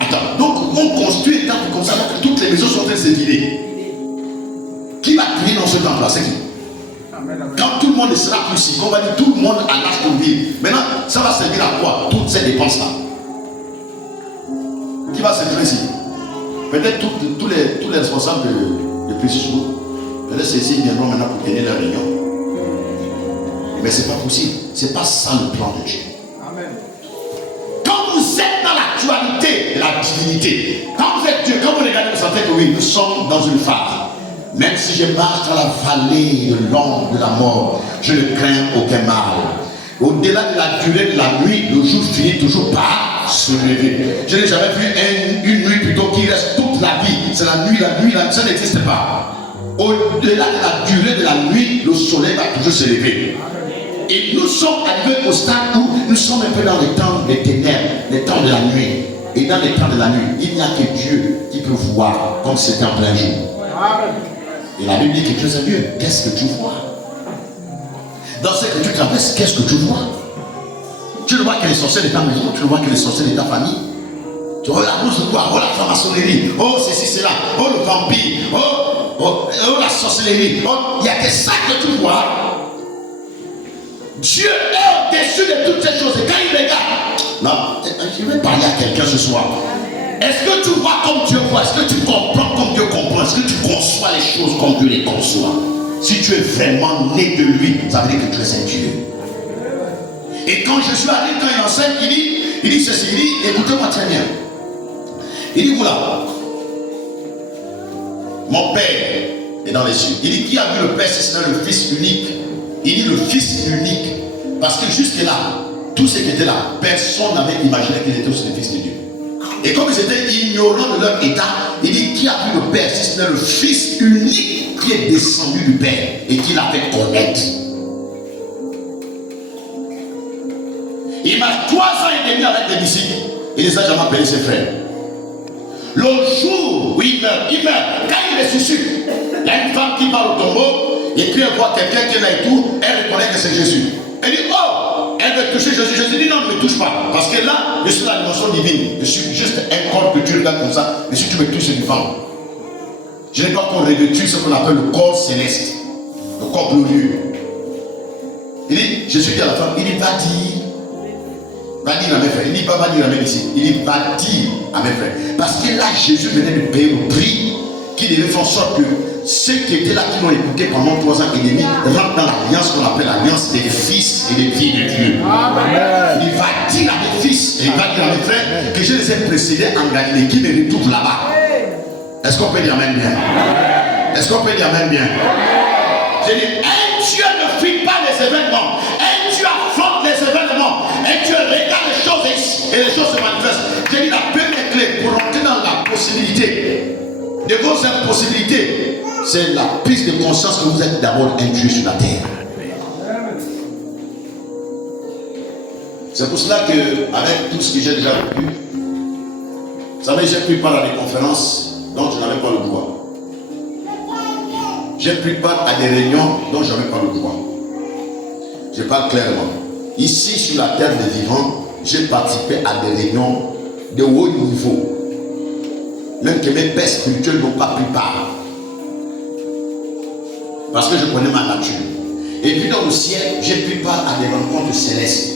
Attends, donc on construit un temple comme ça, donc toutes les maisons sont en train de se vider. Qui va prier dans ce temple-là? C'est qui? Quand tout le monde ne sera plus ici, on va dire tout le monde a l'âge pour vivre. Maintenant, ça va servir à quoi? Toutes ces dépenses-là. Qui va servir ici? Peut-être tous les responsables de Precious Group, peut-être ceux-ci viendront maintenant pour tenir leur réunion. Mais ce n'est pas possible. Ce n'est pas ça le plan de Dieu. Amen. Quand vous êtes dans l'actualité de la divinité, quand vous êtes Dieu, quand vous regardez, vous savez que oui, nous sommes dans une phase. Même si je marche dans la vallée de l'ombre de la mort, je ne crains aucun mal. Au-delà de la durée de la nuit, le jour finit toujours par se lever. Je n'ai jamais vu une nuit plutôt qui reste toute la vie. C'est la nuit, ça n'existe pas. Au-delà de la durée de la nuit, le soleil va toujours se lever. Et nous sommes arrivés au stade où nous sommes un peu dans les temps des ténèbres, les temps de la nuit. Et dans les temps de la nuit, il n'y a que Dieu qui peut voir comme c'était en plein jour. Et la Bible dit que Dieu est Dieu. Qu'est-ce que tu vois? Dans ce que tu traverses, qu'est-ce que tu vois? Tu ne vois que les sorciers de ta maison, tu ne vois que les sorciers de ta famille. Tu vois la bourse de quoi? Oh la franc-maçonnerie, oh ceci, cela, oh le vampire, oh la sorcellerie. Oh, il n'y a que ça que tu vois. Dieu est au-dessus de toutes ces choses. Et quand il regarde, non, je vais parler à quelqu'un ce soir. Est-ce que tu vois comme Dieu voit? Est-ce que tu comprends comme Dieu comprend? Est-ce que tu conçois les choses comme Dieu les conçoit? Si tu es vraiment né de lui, ça veut dire que tu es un Dieu. Et quand Jésus arrive, quand il enseigne, il dit ceci, il dit, écoutez-moi très bien. Il dit, voilà, mon Père est dans les cieux. Il dit, qui a vu le Père si ce n'est le Fils unique? Il dit le Fils unique. Parce que jusque-là, tous ceux qui étaient là, personne n'avait imaginé qu'ils étaient aussi les Fils de Dieu. Et comme ils étaient ignorants de leur état, il dit, qui a vu le Père si ce n'est le Fils unique qui est descendu du Père et qui l'a fait connaître? Il marche 3 ans et demi avec les disciples. Il les a jamais appelés ses frères. Le jour où Oui, il meurt. Quand il ressuscite, il y a une femme qui parle au tombeau, et puis elle voit quelqu'un qui est là et tout, elle reconnaît que c'est Jésus. Elle dit, oh, elle veut toucher Jésus. Jésus dit, non, ne me touche pas. Parce que là, je suis la dimension divine. Je suis juste un corps que tu regardes comme ça, mais si tu me touches, c'est du vent. Je n'ai pas encore revêtu ce qu'on appelle le corps céleste, le corps glorieux. Il dit, Jésus dit à la femme, il dit, va dire à mes frères. Il dit pas va dire à mes ici. Il dit va dire à mes frères. Parce que là, Jésus venait de payer le prix qui devait faire en sorte que ceux qui étaient là, qui l'ont écouté pendant 3 ans et demi, rentrent dans l'alliance qu'on appelle l'alliance des fils et des filles de Dieu. Amen. Il va dire à mes fils et il va dire à mes frères que je les ai précédés en Galilée, qui me retrouvent là-bas. Est-ce qu'on peut dire Amen bien? Est-ce qu'on peut dire Amen bien? J'ai dit, un Dieu ne fuit pas les événements. Un Dieu affronte les événements. Un Dieu regarde les choses et les choses se manifestent. J'ai dit, la première clé pour rentrer dans la possibilité de vos impossibilités, c'est la prise de conscience que vous êtes d'abord un Dieu sur la terre. C'est pour cela que, avec tout ce que j'ai déjà vécu, vous savez, j'ai pris part à des conférences dont je n'avais pas le droit. J'ai pris part à des réunions dont je n'avais pas le droit. Je parle clairement. Ici, sur la terre des vivants, j'ai participé à des réunions de haut niveau. Même que mes pères spirituels n'ont pas pris part. Parce que je connais ma nature. Et puis dans le ciel, j'ai pris part à des rencontres célestes.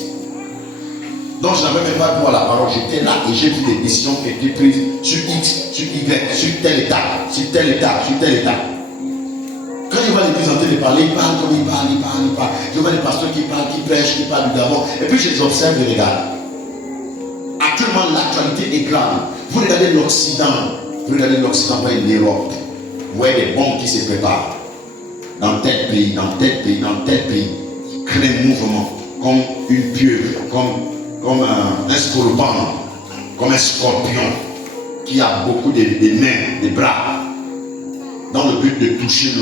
Donc je n'avais même pas droit à la parole. J'étais là et j'ai vu des décisions qui étaient prises sur X, sur Y, sur tel état, sur tel état, sur tel état. Quand je vois l'église en train de parler, ils parlent comme ils parlent. Je vois les pasteurs qui parlent, qui prêchent, qui parlent du d'abord. Et puis je les observe et regarde. Actuellement, l'actualité est grave. Vous regardez l'Occident, vous voyez l'Europe. Vous voyez les bombes qui se préparent. Dans tel pays, dans tel pays, dans tel pays. Ils créent un mouvement comme une pieuvre, comme un scorpion, comme un scorpion qui a beaucoup de mains, de bras, dans le but de toucher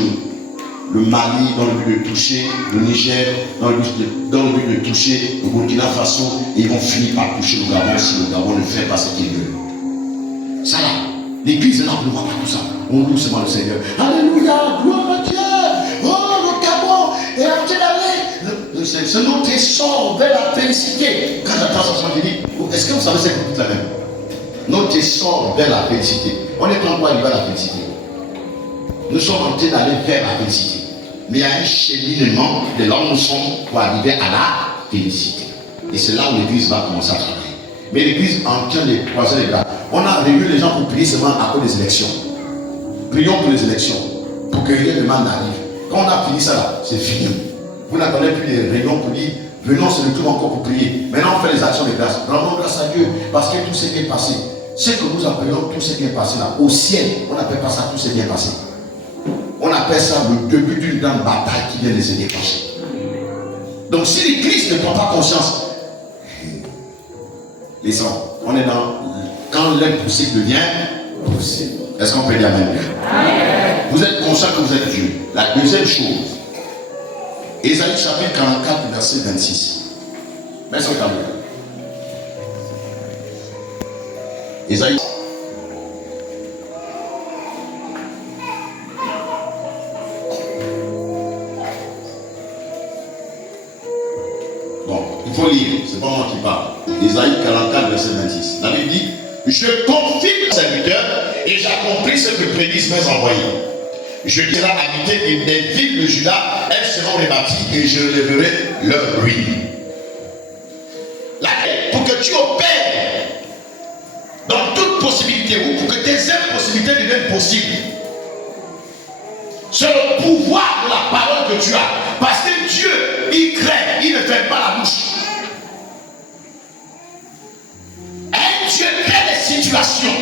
le Mali, dans le but de toucher le Niger, dans le but de toucher le Burkina Faso, et ils vont finir par toucher le Gabon si le Gabon ne fait pas ce qu'il veut. Ça là, l'église est là, on ne voit pas tout ça. On loue seulement le Seigneur. Alléluia, gloire à Dieu. Oh, le Gabon est en train d'aller. C'est notre essor vers la félicité. Quand j'entends ça, je dis, est-ce que vous savez ce que vous dites la même? Notre essor vers la félicité. On est en quoi il va la félicité? Nous sommes en train d'aller vers la félicité. Mais il y a un cheminement de là où nous sommes pour arriver à la félicité. Et c'est là où l'église va commencer à travailler. Mais l'église en train de croiser les bras. On a réuni les gens pour prier seulement à cause des élections. Prions pour les élections. Pour que rien de mal n'arrive. Quand on a fini ça là, c'est fini. Vous n'attendez plus les réunions pour dire venons se retrouver encore pour prier. Maintenant on fait les actions de grâce. Rendons grâce à Dieu parce que tout s'est bien passé. Ce que nous appelons tout s'est bien passé là, au ciel, on n'appelle pas ça tout s'est bien passé. On appelle ça le début d'une grande bataille qui vient de se déclencher. Donc si l'église ne prend pas conscience, les gens, on est dans quand l'impossible devient possible. Est-ce qu'on peut dire Amen? Vous êtes conscient que vous êtes Dieu. La deuxième chose, Ésaïe chapitre 44, verset 26. Merci au calme. Ésaïe. Bon, il faut lire, c'est pas moi qui parle. Ésaïe 44, verset 26. La Bible dit, je confirme le serviteur et j'accomplis ce que prédisent mes envoyés. Je dirai habiter des villes de Juda, elles seront rebâties et je relèverai leur ruine. Pour que tu opères dans toute possibilité ou pour que tes impossibilités deviennent possibles, c'est le pouvoir de la parole que tu as. Parce que Dieu, il crée, il ne fait pas la bouche. Un Dieu crée des situations.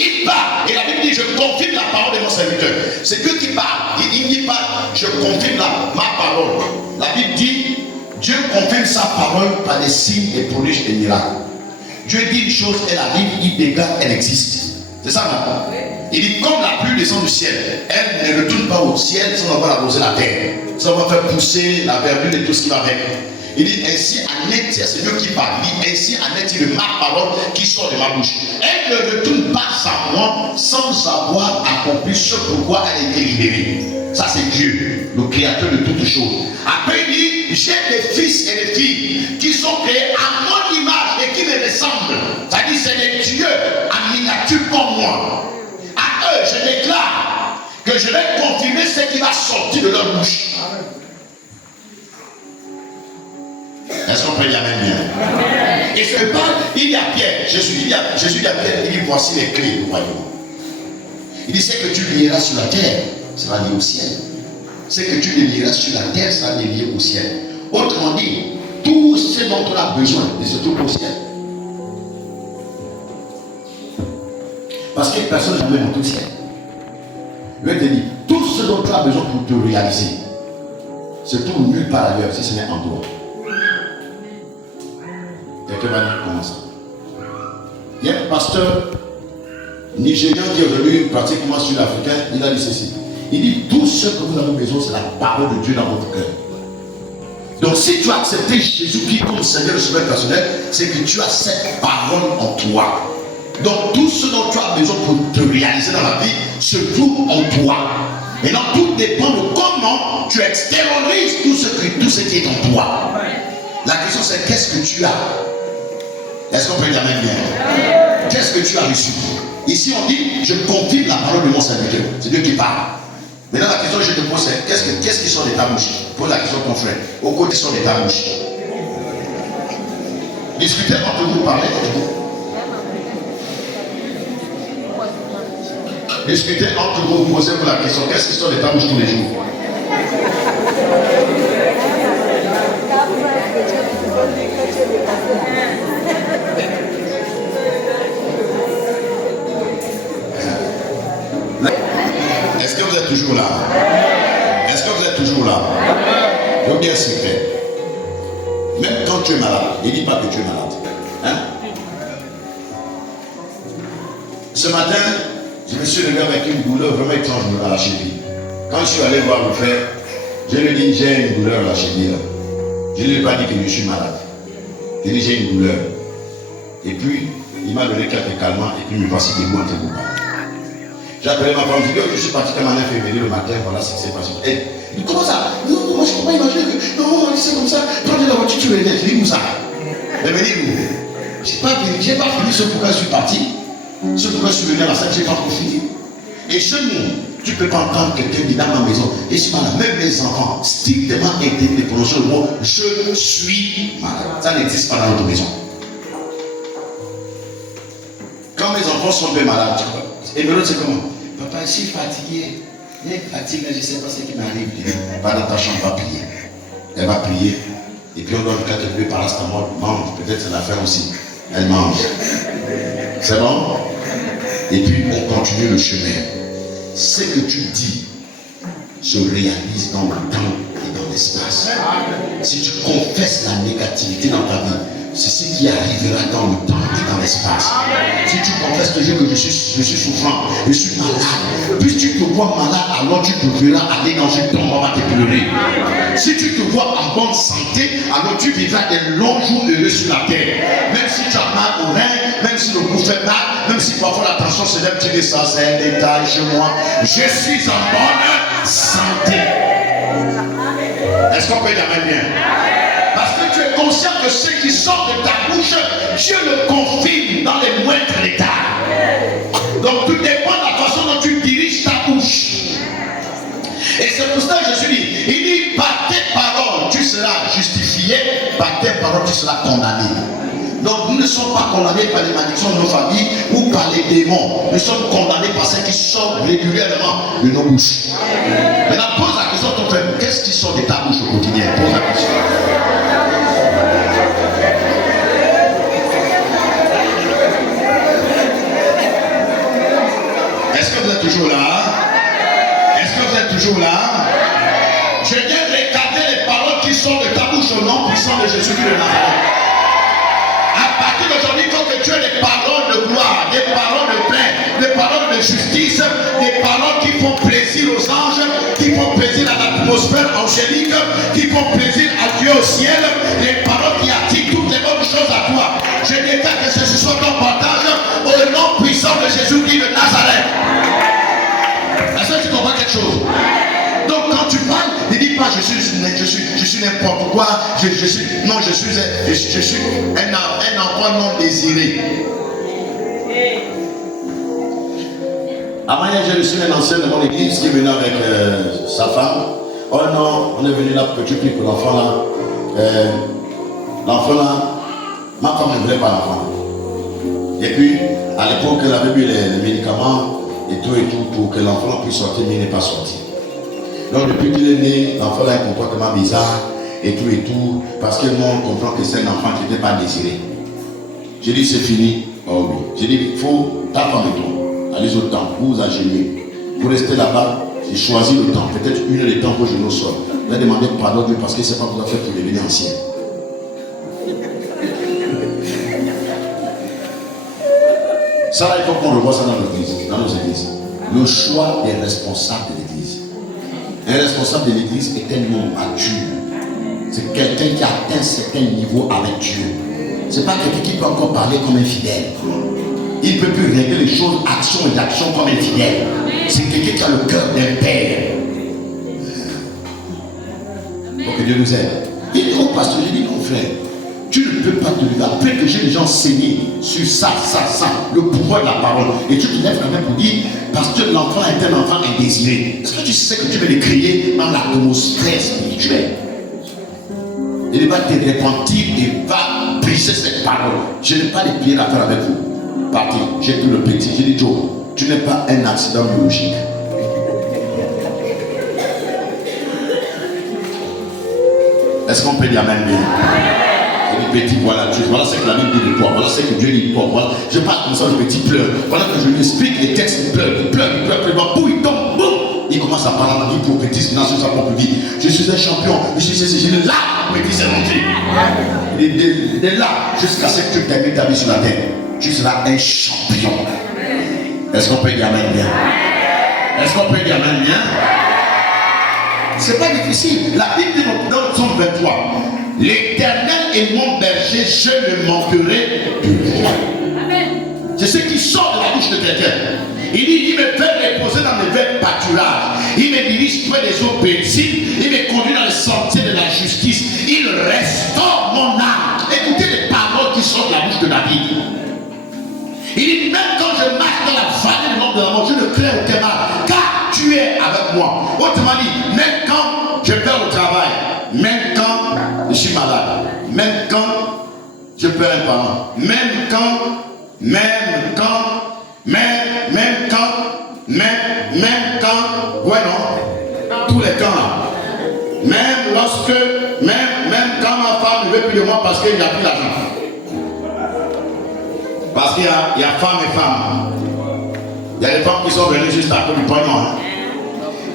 Il parle, et la Bible dit, je confirme la parole de mon serviteur. C'est Dieu qui parle. Il ne dit pas, je confirme ma parole. La Bible dit, Dieu confirme sa parole par des signes, des prodiges et des miracles. Dieu dit une chose, elle arrive, il déclare, elle existe. C'est ça maintenant. Il dit, comme la pluie descend du ciel, elle ne retourne pas au ciel sans avoir arrosé la terre. Ça va faire pousser la verdure et tout ce qui va avec. Il dit ainsi en est, c'est Dieu qui parle. Il dit ainsi en est-il de ma parole qui sort de ma bouche. Elle ne retourne pas à moi sans avoir accompli ce pourquoi elle a été libérée. Ça c'est Dieu, le créateur de toutes choses. Après il dit, j'ai des fils et des filles qui sont créés à mon image et qui me ressemblent. C'est-à-dire c'est des dieux en miniature comme moi. À eux je déclare que je vais confirmer ce qui va sortir de leur bouche. Est-ce qu'on peut dire amen bien? Et ce pas, il y a Pierre, Jésus dit à Pierre, il dit voici les clés du royaume. Il dit ce que tu lieras sur la terre sera lié au ciel. Ce que tu lieras sur la terre sera lié au ciel. Autrement dit, tout ce dont on a besoin se trouve au ciel. Parce que personne n'a jamais dans tout le ciel. Je vais te dire, tout ce dont tu as besoin pour te réaliser se trouve nulle part ailleurs si ce n'est en toi. Quelqu'un va dire comment ça? Il y a un pasteur nigérian qui est revenu pratiquement sur l'Africain, il a dit ceci. Il dit tout ce que vous avez besoin, c'est la parole de Dieu dans votre cœur. Donc si tu as accepté Jésus-Christ comme Seigneur et Sauveur personnel, c'est que tu as cette parole en toi. Donc tout ce dont tu as besoin pour te réaliser dans la vie se trouve en toi. Maintenant tout dépend de comment tu extériorises tout ce qui est en toi. La question c'est qu'est-ce que tu as? Est-ce qu'on peut dire même bien? Qu'est-ce que tu as reçu? Ici on dit je confirme la parole de mon serviteur. C'est Dieu qui parle. Maintenant la question que je te pose c'est qu'est-ce qui sort de ta bouche? Pose la question à ton frère. Au côté sort de ta bouche. Discutez entre vous, parlez entre vous. Discutez entre vous, posez-vous la question, qu'est-ce qui sort de ta bouche tous les jours? Est-ce que vous êtes toujours là? Est-ce que vous êtes toujours là? Je veux bien un secret. Même quand tu es malade, ne dis pas que tu es malade. Hein? Ce matin, je me suis levé avec une douleur vraiment étrange à la cheville. Quand je suis allé voir le frère, je lui ai dit j'ai une douleur à la cheville. Je ne lui ai pas dit que je suis malade. Je lui ai dit j'ai une douleur. Et puis, il m'a donné quelques calmants et puis me voici debout entre vous. J'ai appelé ma femme, je lui ai dit je suis parti comme un infirmier le matin, voilà ce qui s'est passé. Et il dit comment ça? Non, moi je ne peux pas imaginer que non, c'est comme ça. Prends la voiture, tu les laisses. Je dis où ça? Elle me dit où? Je n'ai pas fini ce pourquoi je suis parti. Ce pourquoi je suis venu à la salle, je n'ai pas encore fini. Et chez nous, tu ne peux pas entendre quelqu'un dire dans ma maison, et c'est pas là, même les enfants, strictement interdit de prononcer le mot je suis malade. Ça n'existe pas dans notre maison. Quand mes enfants sont bien malades, tu vois, et me c'est comment? Papa, je suis fatigué. Il y a une fatigue, je ne sais pas ce qui m'arrive. Va dans ta chambre, va prier. Elle va prier. Et puis on donne 4 bébés par paracétamol, mange. Peut-être c'est l'affaire aussi. Elle mange. C'est bon? Et puis on continue le chemin. Ce que tu dis se réalise dans le temps et dans l'espace. Si tu confesses la négativité dans ta vie, c'est ce qui arrivera dans le temps et dans l'espace. Si tu confesses toujours que je suis souffrant, je suis malade, puis tu te vois malade, alors tu devras aller dans une tombe, on va te pleurer. Si tu te vois en bonne santé, alors tu vivras des longs jours heureux sur la terre. Même si tu as mal au rein, même si le cou fait mal, même si parfois la tension se lève, tu dis ça, c'est un détail chez moi. Je suis en bonne santé. Est-ce qu'on peut dire bien? Parce que tu es conscient que ce qui sort de ta bouche, Dieu le confirme dans les moindres détails. Donc tout dépend de la façon dont tu diriges ta bouche. Et c'est pour ça que Jésus dit, il dit, par tes paroles, tu seras justifié, par tes paroles, tu seras condamné. Donc nous ne sommes pas condamnés par les malédictions de nos familles ou par les démons. Nous sommes condamnés par ce qui sort régulièrement de nos bouches. Maintenant pose la question à ton frère, qu'est-ce qui sort de ta bouche au quotidien? Pose la question. Est-ce que vous êtes toujours là? Est-ce que vous êtes toujours là? Je viens de regarder les paroles qui sortent de ta bouche au nom puissant de Jésus-Christ de Nazareth. À partir d'aujourd'hui, il faut que tu aies des paroles de gloire, des paroles de paix, des paroles de justice, des paroles qui font plaisir aux anges, qui font plaisir à l'atmosphère angélique, qui font plaisir à Dieu Dieu au ciel, les paroles qui attirent toutes les bonnes choses à toi. Je déclare que ce soit ton partage au nom puissant de Jésus-Christ de Nazareth. Est-ce que tu comprends quelque chose? Donc quand tu parles, ne dis pas je suis n'importe quoi, je suis un enfant non désiré. Avant hier, j'ai reçu un ancien de mon église qui est venu avec sa femme. Oh non, on est venu là pour que tu pries pour l'enfant là. L'enfant là, ma femme ne voulait pas l'enfant. Et puis, à l'époque, elle avait eu les médicaments et tout pour que l'enfant puisse sortir, mais il n'est pas sorti. Donc depuis qu'il est né, l'enfant a un comportement bizarre et tout, parce que le monde comprend que c'est un enfant qui n'était pas désiré. J'ai dit c'est fini. Oh oui. J'ai dit il faut ta femme et toi. Allez au temple, vous agenouillez. Vous restez là-bas, j'ai choisi le temps, peut-être une heure de temps pour je au sol. Il a demandé pardon à Dieu parce qu'il ne sait pas quoi faire pour devenir ancien. Ça là, il faut qu'on revoie ça dans l'église, dans nos églises. Le choix des responsables de l'église. Un responsable de l'église est un homme mature. C'est quelqu'un qui a atteint un certain niveau avec Dieu. Ce n'est pas quelqu'un qui peut encore parler comme un fidèle. Il ne peut plus régler les choses, action et action comme un fidèle. C'est quelqu'un qui a le cœur d'un père. Pour que Dieu nous aide. Il dit au pasteur, j'ai dit non frère, tu ne peux pas te lever. Après que j'ai déjà enseigné sur ça, le pouvoir de la parole. Et tu te lèves quand même pour dire, parce que l'enfant est un enfant indésiré. Est-ce que tu sais que tu veux le crier dans l'atmosphère spirituelle? Il va te repentir et va briser cette parole. Je n'ai pas de prières à faire avec vous. Partez, j'ai pris le petit. J'ai dit Joe, tu n'es pas un accident biologique. Est-ce qu'on peut dire amen bien? J'ai dit petit, voilà ce que la Bible dit de toi, voilà ce que Dieu dit de toi. Voilà. Je parle comme ça, le petit pleure. Voilà que je lui explique les textes, il pleure, boum, il tombe, boum. Il commence à parler à la vie pour petit, il sur sa propre vie. Je suis un champion, je suis là, petit c'est monté. Il est là, jusqu'à ce que tu termines ta vie sur la terre. Tu seras un champion. Est-ce qu'on peut dire amen bien? Est-ce qu'on peut dire amen bien? C'est pas difficile. La Bible dit dans le psaume 23, l'Éternel est mon berger, je ne manquerai de rien. C'est ce qui sort de la bouche de quelqu'un. Il dit, il me fait reposer dans mes verts pâturages. Il me dirige près des eaux paisibles. Il me conduit dans les sentiers de la justice. Il restaure mon âme. Écoutez les paroles qui sortent de la bouche de David. Il dit, même quand je marche dans la vallée de l'ombre de la mort, je ne crains aucun mal, car tu es avec moi. Autrement dit, même quand je perds le travail, même quand je suis malade, même quand je perds un parent, même quand, ouais non, tous les temps là. Même lorsque, même quand ma femme ne veut plus de moi parce qu'il n'y a plus d'argent. Parce qu'il y a femmes et femmes. Il y a des femmes qui sont venues juste à cause du pognon. Hein.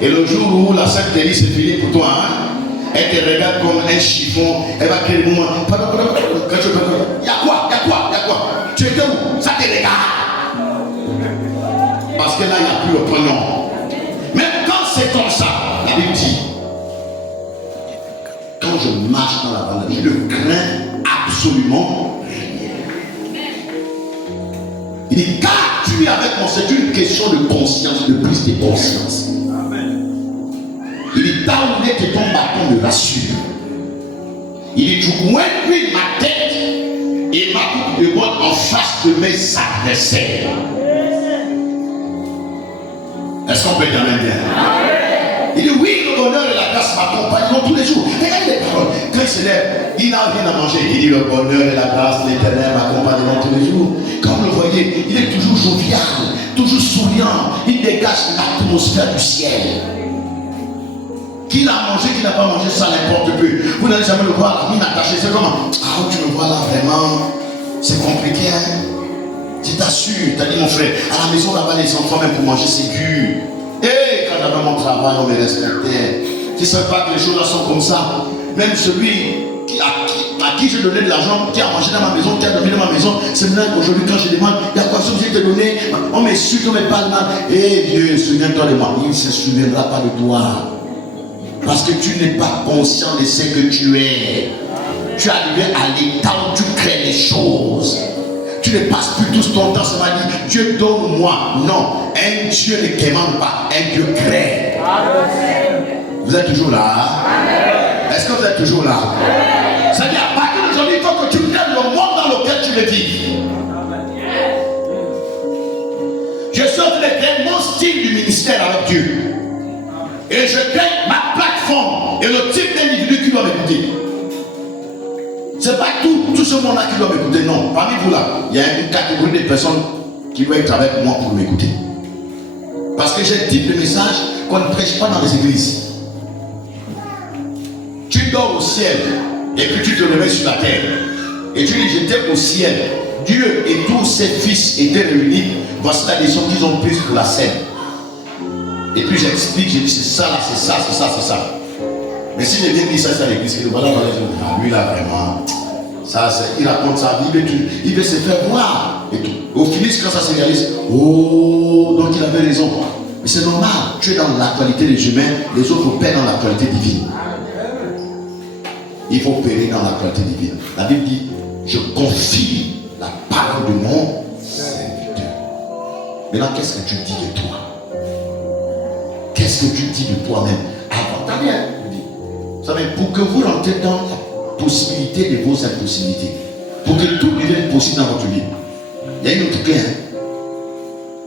Et le jour où la Sainte Délice est finie pour toi, hein, elle te regarde comme un chiffon, elle va créer le moment. Il y a quoi? Tu étais où? Ça te regarde. Parce que là, il n'y a plus le pognon. Même quand c'est comme ça, la Bible dit, quand je marche dans la vallée, je ne crains absolument rien. Il dit, car tu es avec moi, c'est une question de conscience, de prise de conscience. Il dit, ta houlette et ton bâton me rassurent. Il dit, tu coins ma tête et ma coupe de boîte en face de mes adversaires. Est-ce qu'on peut dire amen bien? Il dit, oui, le bonheur et la grâce m'accompagnent tous les jours. Regardez les paroles. Quand il se lève, il n'a rien à manger. Il dit, le bonheur et la grâce de l'Éternel m'accompagneront tous les jours. Comme vous le voyez, il est toujours jovial, toujours souriant. Il dégage l'atmosphère du ciel. Qu'il a mangé, qu'il n'a pas mangé, ça n'importe peu. Vous n'allez jamais le voir, la mine attachée. C'est comment? Ah, tu le vois là, vraiment, c'est compliqué, hein? Je t'assure, t'as dit mon frère, à la maison là-bas, les enfants, même pour manger, c'est dur. Et quand j'avais mon travail, on me respectait. Tu ne sais pas que les choses là sont comme ça. Même celui à qui je donnais de l'argent, qui a mangé dans ma maison, qui a dormi dans ma maison, c'est maintenant qu'aujourd'hui, quand je demande, il y a quoi que je te donner, on m'insulte, on me parle mal. Eh Dieu, souviens-toi de moi. Il ne se souviendra pas de toi. Parce que tu n'es pas conscient de ce que tu es. Tu es arrivé à l'état où tu crées les choses. Tu ne passes plus tout ton temps, ça va dire Dieu donne-moi. Non, un Dieu ne commande pas, un Dieu crée. Vous êtes toujours là? Est-ce que vous êtes toujours là? C'est-à-dire, à partir d'aujourd'hui, il faut que tu crées le monde dans lequel tu veux vivre. Je suis en train de créer mon style du ministère avec Dieu. Et je crée ma plateforme et le type d'individu qui doit m'écouter. Ce n'est pas tout ce monde-là qui doit m'écouter, non. Parmi vous là, il y a une catégorie de personnes qui doivent être avec moi pour m'écouter. Parce que j'ai un type de message qu'on ne prêche pas dans les églises. Tu dors au ciel et puis tu te réveilles sur la terre. Et tu dis, j'étais au ciel. Dieu et tous ses fils étaient réunis. Voici la décision qu'ils ont prise pour la scène. Et puis j'explique, je dis, c'est ça là, c'est ça, c'est ça, c'est ça. Mais si je viens dire ça à l'église, voilà, lui là vraiment, ça, il raconte sa vie, il veut se faire voir. Et tout. Au finish, quand ça se réalise, oh, donc il avait raison. Mais c'est normal, tu es dans l'actualité des humains, les autres perdent dans l'actualité divine. Il faut périr dans l'actualité divine. La Bible dit, je confie la parole de mon serviteur. Maintenant, qu'est-ce que tu dis de toi? Qu'est-ce que tu dis de toi-même? Avant, t'as bien. Vous savez, pour que vous rentrez dans la possibilité de vos impossibilités, pour que tout devienne possible dans votre vie, il y a une autre clé.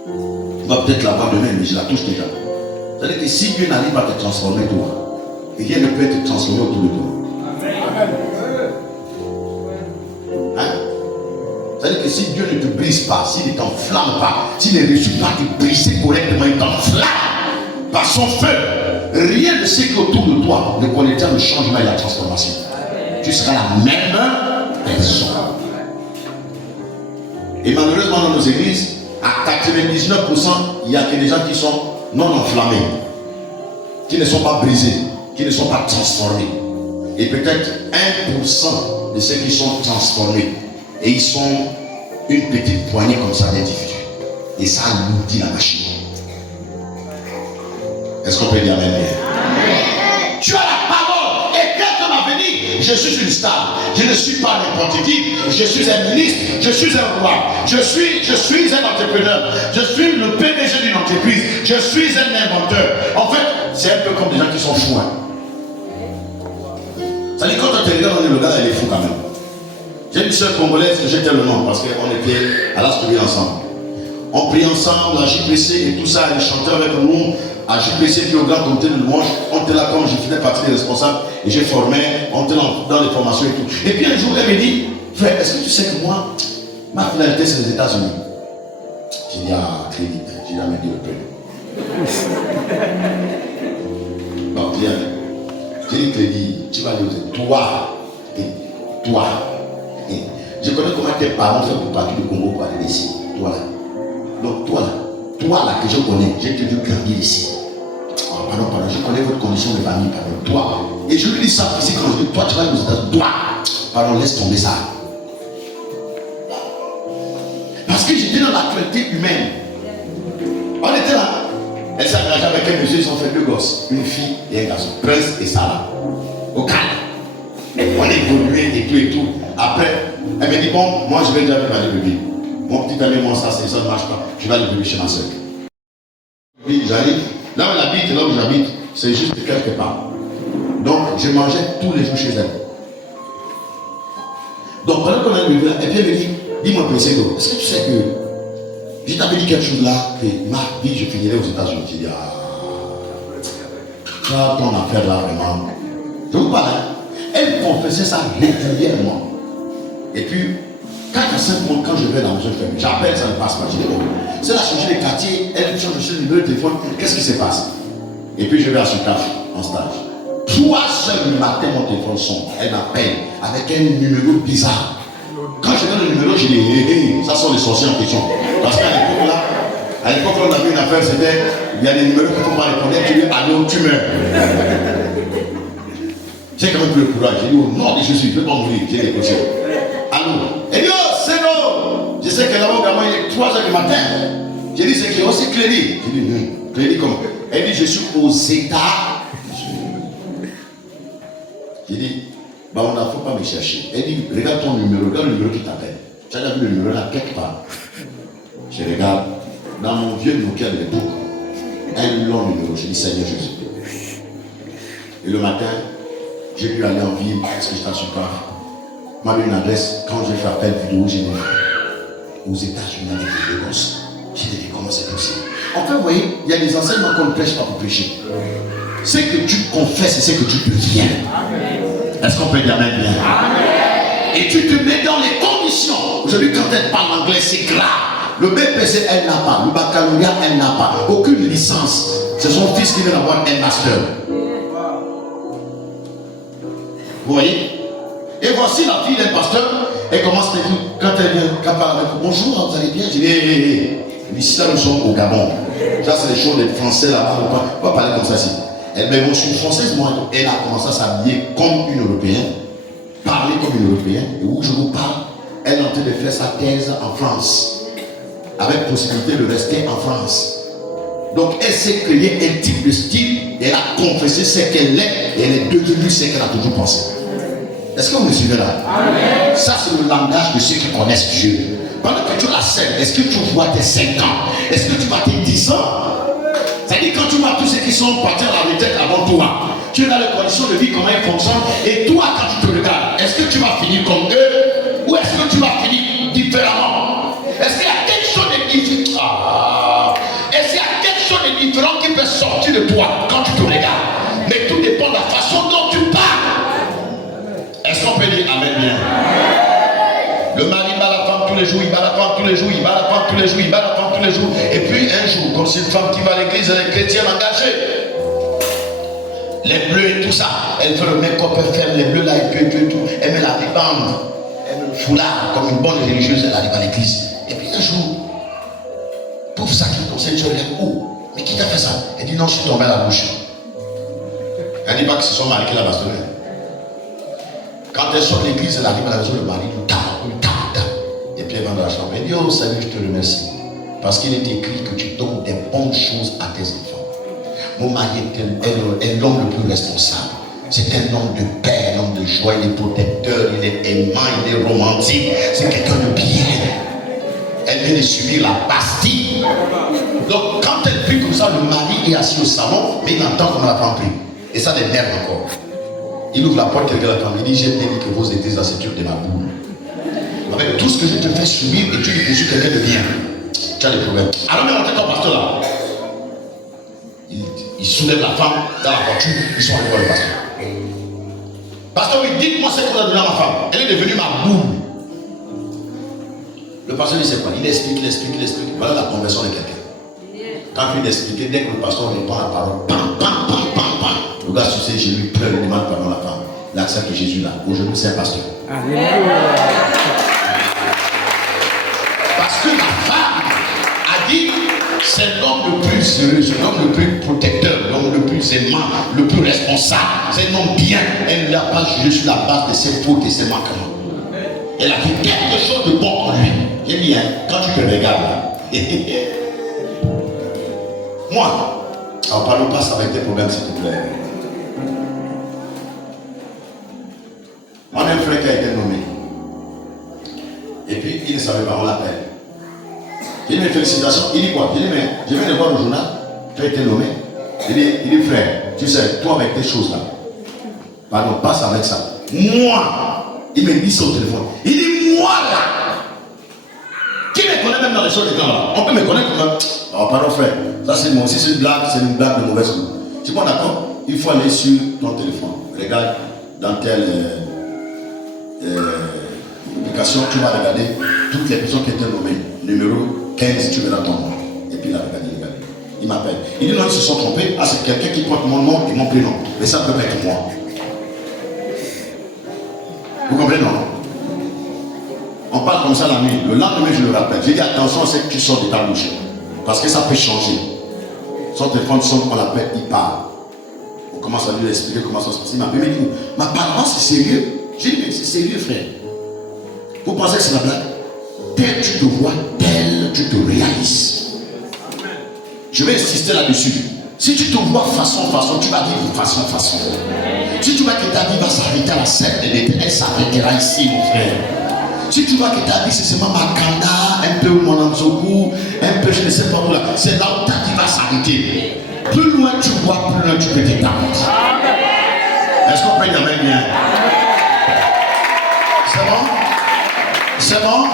On va peut-être la voir demain, mais je la touche déjà. C'est-à-dire que si Dieu n'arrive pas à te transformer toi, rien ne peut être transformé autour de toi. Hein? C'est-à-dire que si Dieu ne te brise pas, s'il ne t'enflamme pas, s'il ne réussit pas à te briser correctement, il t'enflamme par son feu, rien de ce qui est autour de toi ne connaîtra le changement et la transformation. Tu seras la même personne. Et malheureusement dans nos églises, à 99%, il y a que des gens qui sont non enflammés, qui ne sont pas brisés, qui ne sont pas transformés. Et peut-être 1% de ceux qui sont transformés. Et ils sont une petite poignée comme ça d'individus. Et ça alourdit la machine. Est-ce qu'on peut dire amen? Tu as la parole. Et quand on va venir, je suis une star. Je ne suis pas n'importe qui. Je suis un ministre. Je suis un roi. Je suis un entrepreneur. Je suis le PDG d'une entreprise. Je suis un inventeur. En fait, c'est un peu comme des gens qui sont fous. Ça dit, quand on te regarde, on dit, le gars, il est fou quand même. J'ai une soeur congolaise que j'ai tellement parce qu'on était à l'Astrouville ensemble. On prie ensemble, à JPC et tout ça, elle chantait avec nous, à JPC puis au grand comité de louange. On était là comme je faisais partie des responsables et j'ai formé, on était dans les formations et tout. Et puis un jour, elle me dit, frère, est-ce que tu sais que moi, ma finalité c'est les États-Unis? J'ai dit, ah, très vite, j'ai jamais dit le peu. Bon, viens. J'ai dit, Clédy, tu vas dire, toi, je connais comment tes parents font pour partir du Congo pour aller ici. Toi là. Donc toi là que je connais, j'ai dû grandir ici. Oh, pardon, je connais votre condition de famille, pardon. Toi. Et je lui dis ça ici quand je dis, toi tu vas aux États-Unis. Toi. Pardon, laisse tomber ça. Parce que j'étais dans l'actualité humaine. On était là. Elle s'est engagée avec un monsieur, ils ont fait 2 gosses. Une fille et un garçon. Prince et Sarah. Au calme. On évoluait et tout. Après, elle me dit, bon, moi je vais déjà faire le bébé. Mon petit ami, moi ça ne marche pas. Je vais aller bébé chez ma soeur. Oui, j'arrive. Là où elle habite, là où j'habite, c'est juste quelque part. Donc, je mangeais tous les jours chez elle. Donc, pendant qu'on a levé là, et puis elle me dit, dis-moi, Pesego, est-ce que tu sais que je t'avais dit quelque chose là, que ma vie, je finirais aux États-Unis. J'ai dit, ah, ton affaire là, vraiment. Je vous parle. Elle confessait ça régulièrement. Et puis, 4 à 5 mois, quand je vais dans la maison famille, j'appelle, ça ne passe pas. Je dis, bon, c'est la changé les quartiers, elle change le numéro de téléphone, qu'est-ce qui se passe? Et puis je vais à Sukaf, en stage. 3 heures du matin, mon téléphone sonne. Elle m'appelle avec un numéro bizarre. Quand je donne le numéro, je dis, hey, ça sont les sorciers en question. Parce qu'à l'époque là, on avait une affaire, c'était, il y a des numéros qu'il ne faut pas répondre, tu dis, allô, tu meurs. J'ai quand même pris le courage. J'ai dit, au nom de Jésus, je ne vais pas mourir. J'ai décroché. Allô? Elle dit, oh, c'est non. Je sais que là-bas, il est 3 heures du matin. J'ai dit, c'est qui aussi Clédy. J'ai dit, Clédy comment? Elle dit, je suis aux États. J'ai dit, bah on ne faut pas me chercher. Elle dit, regarde ton numéro, regarde le numéro qui t'appelle. Tu as vu le numéro là quelque part. Je regarde, dans mon vieux Nokia de l'époque, un long numéro. Je dis, Seigneur Jésus. Et le matin, j'ai pu aller en ville parce que j'étais en super. M'a mis une adresse. Quand j'ai fait appel vidéo, j'ai dit aux États-Unis avec les gosses. J'ai dit comment c'est possible. En fait, vous voyez, il y a des enseignements qu'on ne prêche pas pour prêcher. C'est que tu confesses et c'est que tu deviens. Est-ce qu'on peut dire amen bien? Et tu te mets dans les conditions. Aujourd'hui, quand elle parle anglais, c'est grave. Le BPC, elle n'a pas. Le baccalauréat, elle n'a pas. Aucune licence. C'est son fils qui vient d'avoir un master. Vous voyez? Et voici la fille d'un pasteur. Elle commence à dire, quand elle vient, quand elle parle avec vous, bonjour, vous allez bien? Je dis, hé. Ici, là, nous sommes au Gabon. Ça, c'est les choses des Français là-bas. On va parler comme ça ici. Elle dit, moi, je suis française, moi. Elle a commencé à s'habiller comme une Européenne, parler comme une Européenne. Et où je vous parle, elle est en train de faire sa thèse en France, avec possibilité de rester en France. Donc, elle s'est créée un type de style, elle a confessé ce qu'elle est, et elle est devenue ce qu'elle a toujours pensé. Est-ce que vous me suivez là? Amen. Ça, c'est le langage de ceux qui connaissent Dieu. Pendant que tu la scène, est-ce que tu vois tes 5 ans? Est-ce que tu vois tes 10 ans? C'est-à-dire quand tu vois tous ceux qui sont partis à la retraite avant toi, tu es dans les conditions de vie, comment ils fonctionnent, et toi, quand tu te regardes, est-ce que tu vas finir comme eux, ou est-ce que tu vas finir différemment? Est-ce qu'il y a quelque chose de différent? Est-ce qu'il y a quelque chose de différent qui peut sortir de toi quand tu te regardes? Mais tout dépend de la façon dont tu parles. Est-ce qu'on peut dire amen bien? Le mari bat la femme tous les jours, il bat la femme tous les jours, il bat la femme tous les jours, il bat la femme tous les jours. Et puis un jour, comme c'est une femme qui va à l'église, elle est chrétienne engagée. Les bleus et tout ça, elle fait le make-up, elle ferme les bleus là et tout. Elle met la ribande, elle met le foulard comme une bonne religieuse, elle arrive à l'église. Et puis un jour, pauvre ça qui conseille, tu regardes, oh, mais qui t'a fait ça? Elle dit non, je suis tombé à la bouche. Elle dit pas que c'est son mari qui l'a bastonné. Quand elle sort de l'église, elle arrive à la maison, le mari lui tape. Et puis elle va dans la chambre. Elle dit, oh Seigneur, je te remercie. Parce qu'il est écrit que tu donnes des bonnes choses à tes enfants. Mon mari est l'homme le plus responsable. C'est un homme de paix, un homme de joie, il est protecteur, il est aimant, il est romantique. C'est quelqu'un de bien. Elle vient de subir la Bastille. Donc quand elle prie comme ça, le mari est assis au salon, mais il entend qu'on n'a pas pris. Et ça l'énerve encore. Il ouvre la porte, il regarde la femme, il dit, j'ai bien dit que vos étés dans cette de ma boule. Avec tout ce que je te fais subir et tu lui poursuis quelqu'un de bien. Tu as des problèmes. Alors, mais on était ton pasteur là. Il soulève la femme dans la voiture, ils sont allés voir le pasteur. Pasteur, oui, dites-moi ce que vous avez donné à ma femme. Elle est devenue ma boule. Le pasteur, il sait quoi? Il explique. Voilà la conversion de quelqu'un. Quand il d'expliquer, dès que le pasteur répond la parole, pam. Le gars sur ses genoux, il pleure, il demande pardon à la femme. Il accepte Jésus là. Aujourd'hui, c'est un pasteur. Parce que la femme a dit, c'est l'homme le plus heureux, c'est l'homme le plus protecteur, l'homme le plus aimant, le plus responsable. C'est un homme bien. Elle ne l'a pas jugé sur la base de ses fautes et ses manquements. Elle a fait quelque chose de bon en lui. J'ai dit, quand tu te regardes là, moi, alors parlons pas avec tes problèmes s'il te plaît. On a un frère qui a été nommé. Et puis, il ne savait pas, on l'appelle. Il dit, mes félicitations. Il dit quoi? Il dit, mais je viens de voir le journal, tu as été nommé. Il dit, frère, tu sais, toi avec tes choses là, pardon, passe avec ça. Moi, il me dit ça au téléphone. Il dit, moi là, qui me connaît même dans les choses des gens là? On peut me connaître comme un. Oh, pardon, frère, ça c'est mon. Si c'est une blague de mauvaise goût. Tu vois, d'accord? Il faut aller sur ton téléphone. Regarde dans telle. Application, tu vas regarder toutes les personnes qui étaient nommées. Numéro 15, tu verras ton nom. Et puis il a regardé. Il m'appelle. Il dit non, ils se sont trompés. Ah, c'est quelqu'un qui porte mon nom et mon prénom. Mais ça peut pas être moi. Vous comprenez, non? On parle comme ça la nuit. Le lendemain, je le rappelle. J'ai dit attention à ce que tu sors de ta bouche. Parce que ça peut changer. Son téléphone sonne, on l'appelle, il parle. On commence à lui expliquer comment ça se passe. Il m'a dit, ma parole, c'est sérieux. J'ai dit, mais c'est sérieux, frère. Vous pensez que c'est la blague? Tel tu te vois, tel tu te réalises. Je vais insister là-dessus. Si tu te vois façon, tu vas vivre façon. Si tu vois que ta vie va s'arrêter à la scène de l'éternel, elle s'arrêtera ici, mon frère. Si tu vois que ta vie c'est seulement Makanda, un peu Monamzoku, un peu je ne sais pas où là, c'est là où ta vie va s'arrêter. Plus loin tu vois, plus loin tu peux t'étendre. Est-ce qu'on peut y aller bien? C'est bon? C'est bon?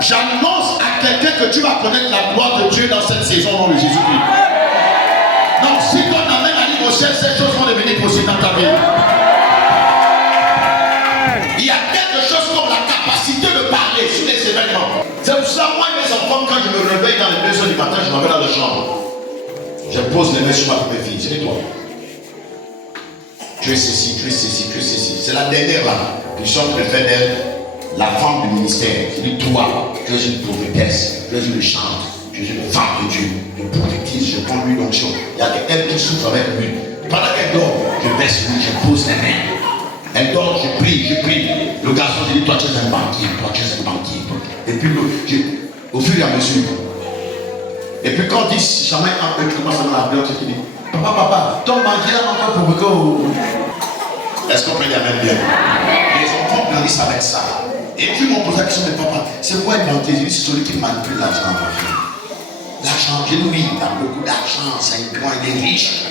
J'annonce à quelqu'un que tu vas connaître la gloire de Dieu dans cette saison au nom de Jésus-Christ. Donc si ton amène à l'île au ciel, ces choses vont devenir possibles dans ta vie. Il y a quelque chose comme la capacité de parler sur les événements. C'est pour ça, moi et mes enfants, quand je me réveille dans les 2 heures du matin, je m'en vais dans la chambre. Je pose les mains sur ma première fille. Je dis toi. Tu es ceci, tu es ceci, tu es ceci. C'est la dernière là. Puis je suis en train de faire d'elle la femme du ministère. Je dis toi, tu es une prophétesse, tu es une chante, tu es une femme de Dieu. Je prophétise, je prends lui l'onction. Il y a elle qui souffre avec lui. Pendant qu'elle dort, je baisse lui, je pose les mains. Elle dort, je prie. Le garçon dit, toi tu es un banquier, toi tu es un banquier. Et puis au fur et à mesure. Et puis quand on dit, jamais un peu, tu commences à la pleurer, tu dis, papa, ton banquier là encore pour que. Est-ce qu'on peut dire même bien? Les enfants grandissent avec ça. Et puis m'ont posé la question de papa, c'est quoi un banquier? Je dis, c'est celui qui manipule l'argent. L'argent, j'ai dit oui, il a beaucoup d'argent, c'est un grand, il est riche.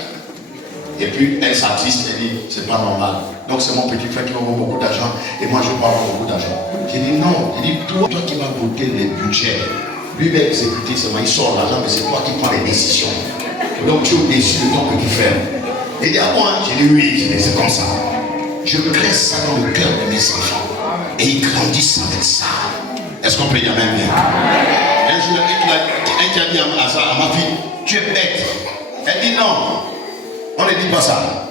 Et puis elle s'attriste, elle dit, c'est pas normal. Donc c'est mon petit frère qui va avoir beaucoup d'argent et moi je vais pas avoir beaucoup d'argent. J'ai dit non, j'ai dit toi qui vas voter les budgets, lui va exécuter seulement, il sort l'argent, mais c'est toi qui prends les décisions. Donc tu es au-dessus de ton petit frère. Il dit à moi, j'ai dit oui, c'est comme ça. Je crée ça dans le cœur de mes enfants et ils grandissent avec ça. Est-ce qu'on peut dire même bien? Un jour, un qui a dit à ma fille, tu es bête. Elle dit non. On ne dit pas ça.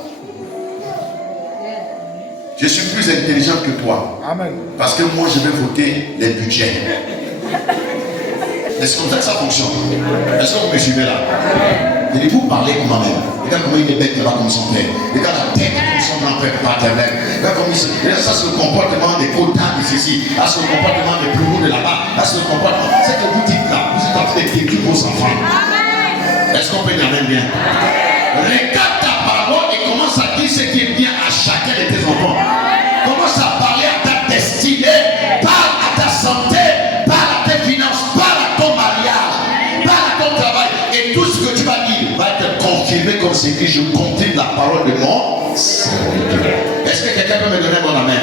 Je suis plus intelligent que toi. Amen. Parce que moi, je vais voter les budgets. C'est comme ça que ça fonctionne. Est-ce que vous me suivez là? Et vous parlez comme ma mère. Regarde comment il est bête là comme son père. Regarde la tête comme son grand-père paternel. Regarde comment il se... Regarde ça, c'est le comportement des quotas de ceci. Là, c'est le comportement des plus hauts de là-bas. Là, c'est le comportement. C'est que vous dites là. Vous êtes en train de détruire vos enfants. Est-ce qu'on peut y aller bien? Regarde ta parole et commence à dire ce qui est bien à chacun de tes enfants. Commence à parler à ta destinée, parle à ta santé, parle à tes finances, parle à ton mariage, parle à ton travail. Et tout ce que tu vas dire va être confirmé comme c'est écrit. Je confirme la parole de mon serviteur. Est-ce que quelqu'un peut me donner mon amen?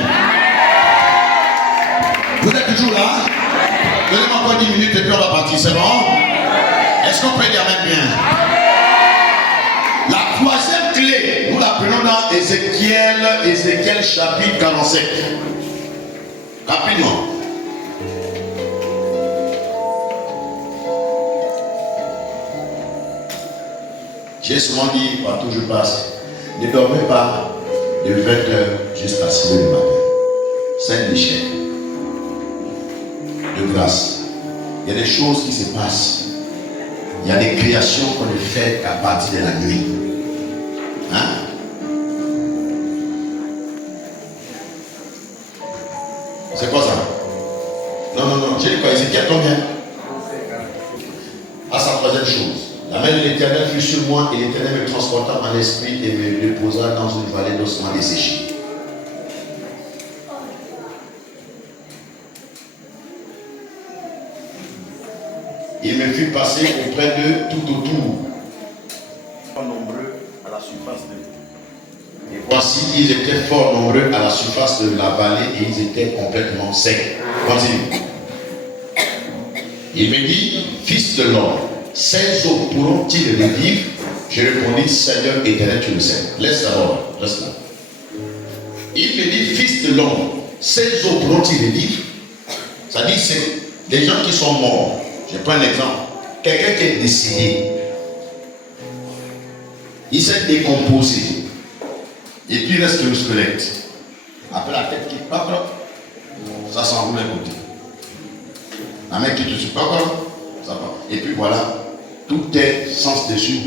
Vous êtes toujours là? Donnez-moi encore 10 minutes et puis on va partir, c'est bon? Est-ce qu'on peut dire amen bien? La troisième clé, nous la prenons dans Ézéchiel chapitre 47. Rapidement. J'ai souvent dit, partout où je passe, ne dormez pas de 20h jusqu'à 6h du matin. C'est un déchet de grâce. Il y a des choses qui se passent. Il y a des créations qu'on ne fait qu'à partir de la nuit. Hein? C'est quoi ça? Non. J'ai dit quoi? Ézéchiel combien? À sa troisième chose. La main de l'Éternel fut sur moi et l'Éternel me transporta en l'esprit et me déposa dans une vallée d'ossements desséchés. Il me fit passer auprès d'eux tout autour. Nombreux à la surface de. Et voici, ils étaient fort nombreux à la surface de la vallée et ils étaient complètement secs. Continue. Il me dit, fils de l'homme, ces eaux pourront-ils revivre? Je répondis, Seigneur éternel, tu le sais. Laisse d'abord, reste là. Il me dit, fils de l'homme, ces eaux pourront-ils revivre? Ça dit, c'est des gens qui sont morts. Je prends un exemple. Quelqu'un qui est décédé, il s'est décomposé. Et puis il reste le squelette. Après la tête qui part, ça s'enroule un côté. La main qui te suit, ça part. Et puis voilà, tout est sens dessus.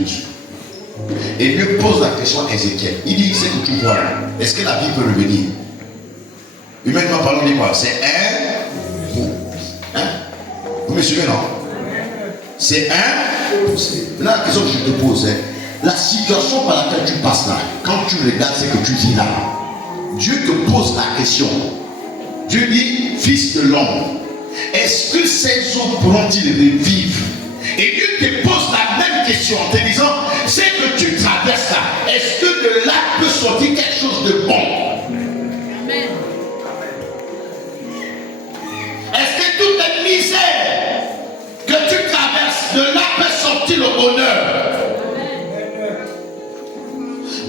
Et Dieu pose la question à Ézéchiel. Il dit, c'est que tu vois, est-ce que la vie peut revenir? Humainement parlant, on dit quoi? C'est un mot. Hein? Vous me suivez, non? C'est un. Là, la question que je te pose, La situation par laquelle tu passes là, quand tu regardes ce que tu vis là, Dieu te pose la question. Dieu dit, fils de l'homme, est-ce que ces eaux pourront-ils revivre? Et Dieu te pose la même question en te disant, ce que tu traverses là, est-ce que de là peut sortir quelque chose de bon? Amen. Est-ce que toute cette misère que tu traverses, de là peut sortir le bonheur?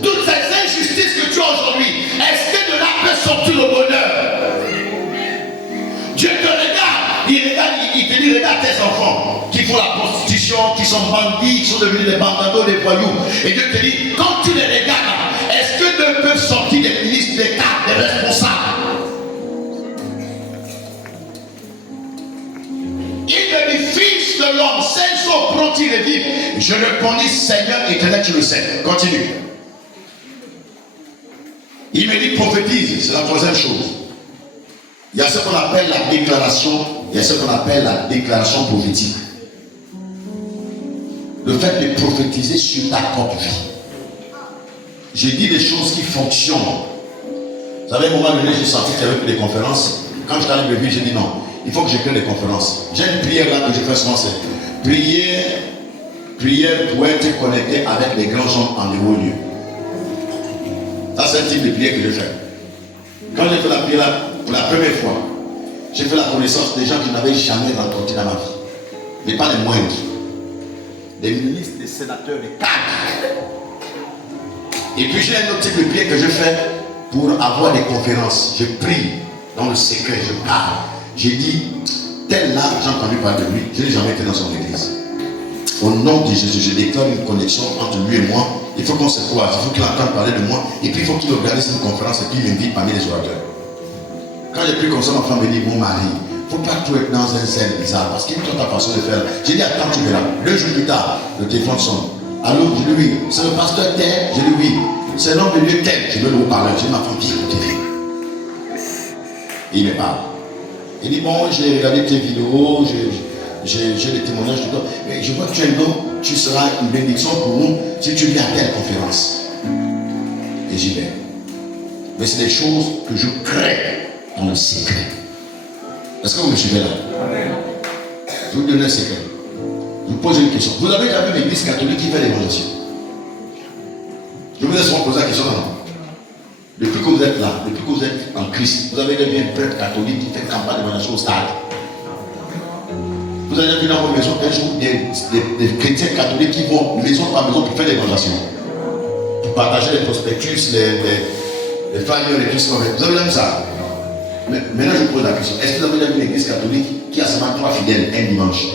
Toutes ces injustices que tu as aujourd'hui, est-ce que de là peut sortir le bonheur? Dieu te regarde, il te dit, regarde tes enfants qui font la prostitution, qui sont bandits, qui sont devenus des bandados, des voyous. Et Dieu te dit, quand tu les regardes, est-ce que de peuvent sortir des ministres d'État, des responsables? Il me dit, fils de l'homme, ces eaux pourront-ils revivre? Je répondis, Seigneur éternel, tu le sais. Continue. Il me dit, prophétise, c'est la troisième chose. Il y a ce qu'on appelle la déclaration, il y a ce qu'on appelle la déclaration prophétique. Le fait de prophétiser sur ta propre vie. J'ai dit des choses qui fonctionnent. Vous savez, à un moment donné, j'ai senti qu'il y avait des conférences. Quand je t'arrive de vie, j'ai dit non, il faut que je crée des conférences. J'ai une prière là que je fais souvent, c'est prière pour être connecté avec les grands hommes en haut lieu. Ça, c'est un type de prière que je fais. Quand j'ai fait la prière là, pour la première fois, j'ai fait la connaissance des gens que je n'avais jamais rencontrés dans ma vie. Mais pas les moindres. Des ministres, des sénateurs, des cadres. Et puis j'ai un autre type de prière que je fais pour avoir des conférences. Je prie dans le secret, je parle. J'ai dit, tel là, j'ai entendu parler de lui, je n'ai jamais été dans son église. Au nom de Jésus, je déclare une connexion entre lui et moi. Il faut qu'on se croise, il faut qu'il entende parler de moi. Et puis il faut qu'il organise une conférence et puis il m'invite parmi les orateurs. Quand j'ai pris comme ça, ma femme me dit, mon mari, il ne faut pas tout être dans un zèle bizarre parce qu'il y a ta façon de faire. J'ai dit, attends, tu verras. 2 jours plus tard, le téléphone sonne. Allô, je dis oui. C'est le pasteur tel? Je dis oui. C'est l'homme de Dieu tel? Je veux le parler. J'ai dit, ma femme, viens écouter. Et il me parle. Il dit, bon, j'ai regardé tes vidéos, j'ai des témoignages de toi. Mais je vois que tu es un homme, tu seras une bénédiction pour nous si tu viens à telle conférence. Et j'y vais. Mais c'est des choses que je crée dans le secret. Est-ce que vous me suivez là? Je vous donne un secret. Je vous pose une question. Vous avez déjà vu l'église catholique qui fait l'évangélisation? Je vous laisse moi poser la question non? Depuis que vous êtes là, depuis que vous êtes en Christ, vous avez déjà vu un prêtre catholique qui fait campagne d'évangélisation au stade? Vous avez déjà vu dans vos maisons un jour des chrétiens catholiques qui vont maison par maison pour faire l'évangélisation? Pour partager les prospectus, les flyers et tout ce qu'on fait. Vous avez déjà vu ça? Mais maintenant je vous pose la question, est-ce que vous avez déjà vu une église catholique qui a seulement 3 fidèles un dimanche?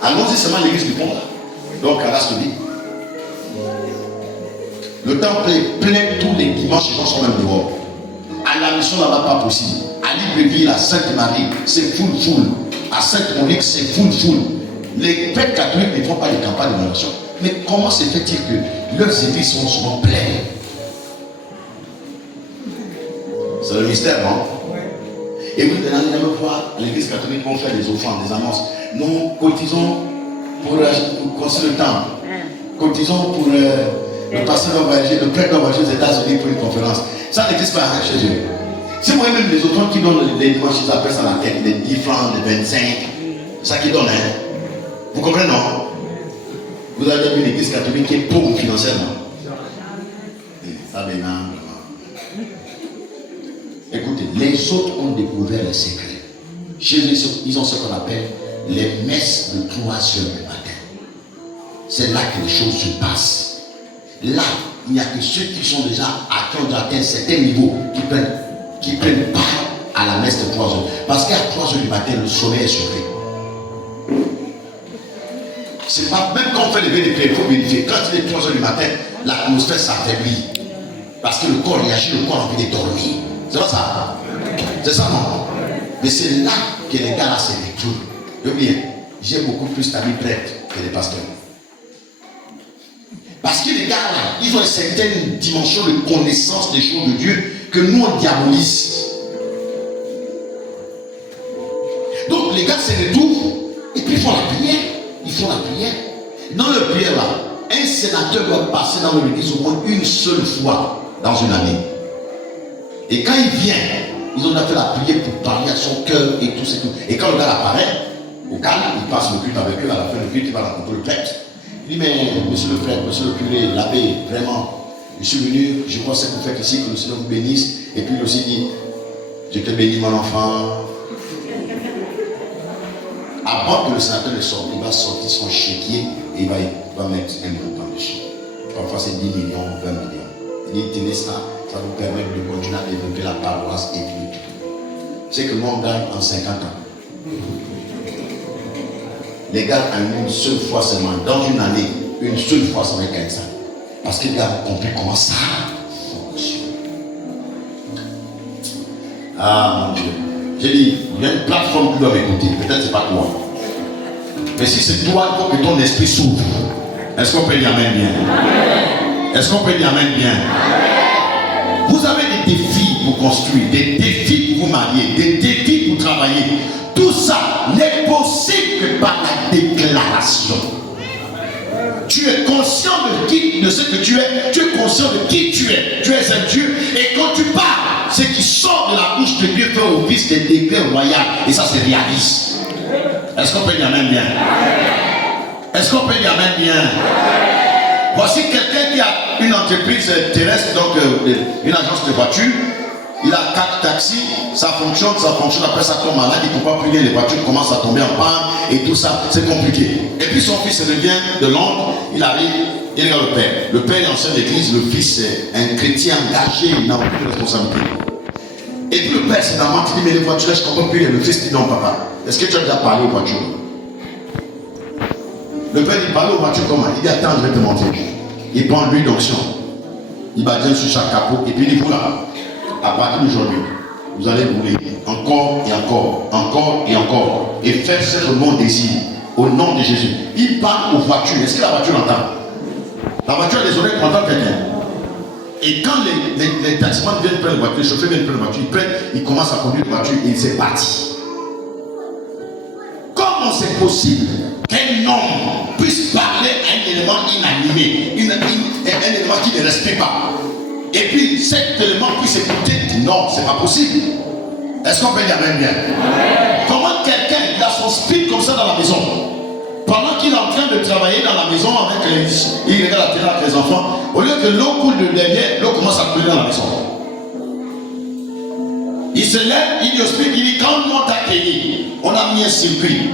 Allons-y seulement l'église du pont là. Donc à Rascoli. Le temple est plein tous les dimanches, les gens sont même dehors. À la mission là-bas, pas possible. À Libreville, à Sainte-Marie, c'est full. À Sainte-Monique, c'est full. Les prêtres catholiques ne font pas de campagne d'évangélisation. Mais comment se fait-il que leurs églises sont souvent pleines? C'est le mystère, non? Et vous allez me voir, l'église catholique vont faire des offrandes, des annonces. Nous cotisons pour construire le temple. Cotisons pour le pasteur d'envoyager, le prêtre d'envoyager aux États-Unis pour une conférence. Ça n'existe pas chez eux. C'est moi-même les offrandes qui donnent les dimanches, ils appellent ça la tête, les 10 francs, les 25. C'est ça qui donne, hein? Vous comprenez, non? Vous avez vu l'église catholique qui est pauvre financièrement. Ça maintenant. Écoutez, les autres ont découvert les secrets. Chez eux, ils ont ce qu'on appelle les messes de 3 heures du matin. C'est là que les choses se passent. Là, il n'y a que ceux qui sont déjà qui ont atteint un certain niveau qui prennent part à la messe de 3 heures. Parce qu'à 3 heures du matin, le soleil est surpris. C'est pas, même quand on fait les vérités, il faut vérifier. Quand il est 3 heures du matin, l'atmosphère s'affaiblit. Parce que le corps réagit, le corps a envie de dormir. C'est pas ça? C'est ça, non? Mais c'est là que les gars là se retrouvent. Je veux bien, j'ai beaucoup plus d'amis prêtres que les pasteurs. Parce que les gars là, ils ont une certaine dimension de connaissance des choses de Dieu que nous on diabolise. Donc les gars se retrouvent et puis ils font la prière. Ils font la prière. Dans leur prière là, un sénateur doit passer dans l'église au moins une seule fois dans une année. Et quand il vient, ils ont fait la prière pour parler à son cœur et tout ça. Et quand le gars apparaît, au calme, il passe le culte avec eux. À la fin du culte, il va rencontrer le prêtre. Il dit, mais monsieur le prêtre, monsieur le curé, l'abbé, vraiment, je suis venu, je vois ce que vous faites ici, que le Seigneur vous bénisse. Et puis il aussi dit, je te bénis mon enfant. Avant que le sénateur ne sorte, il va sortir son chéquier et il va mettre un montant dessus. Parfois c'est 10 millions, 20 millions. Il dit, tenez ça, ça vous permet de continuer à développer la paroisse et puis tout. C'est que le monde gagne en 50 ans. Les gars ont une seule fois seulement, dans une année, une seule fois ça va être ça. Parce que les gars ont compris comment ça fonctionne. Ah mon Dieu. J'ai dit, il y a une plateforme qui doit m'écouter. Peut-être c'est pas toi. Mais si c'est toi, il faut que ton esprit s'ouvre. Est-ce qu'on peut dire amen bien? Est-ce qu'on peut dire amen bien? Vous avez des défis pour construire, des défis pour vous marier, des défis pour travailler. Tout ça n'est possible que par la déclaration. Tu es conscient de ce que tu es. Tu es conscient de qui tu es. Tu es un Dieu. Et quand tu parles, ce qui sort de la bouche de Dieu fait office des décrets royaux. Et ça se réalise. Est-ce qu'on peut dire amen bien? Est-ce qu'on peut dire amen bien? Voici quelqu'un qui a une entreprise terrestre, donc une agence de voitures. Il a 4 taxis, ça fonctionne, après ça tombe malade, il ne peut pas payer, les voitures commencent à tomber en panne et tout ça, c'est compliqué. Et puis son fils revient de Londres, il arrive, il regarde le père. Le père est ancien d'église, le fils est un chrétien engagé, il n'a aucune responsabilité. Et puis le père c'est normal, il dit mais les voitures, je ne comprends plus. Le fils dit non papa, est-ce que tu as déjà parlé aux voitures? Le père dit parler aux voitures comment? Il dit attends, je vais te montrer. Il prend l'huile d'onction, il badigeonne sur chaque capot et puis il dit voilà. À partir d'aujourd'hui, vous allez rouler encore et encore, encore et encore, et faire ce que le monde désire, au nom de Jésus. Il parle aux voitures. Est-ce que la voiture entend? La voiture a des oreilles pour entendre quelqu'un. Et quand les taximans viennent prendre la voiture, les chauffeurs viennent prendre la voiture, ils commencent à conduire la voiture et c'est parti. Comment c'est possible qu'un homme puisse parler à un élément inanimé, un élément qui ne respire pas? Et puis cet élément puisse écouter, non, c'est pas possible. Est-ce qu'on peut dire amen bien? Comment quelqu'un il a son speed comme ça dans la maison, pendant qu'il est en train de travailler dans la maison avec il regarde la télé avec les enfants, au lieu que l'eau coule de derrière, l'eau commence à couler dans la maison. Il se lève, il dit au speed, il dit quand on monte à Kény, on a mis un circuit.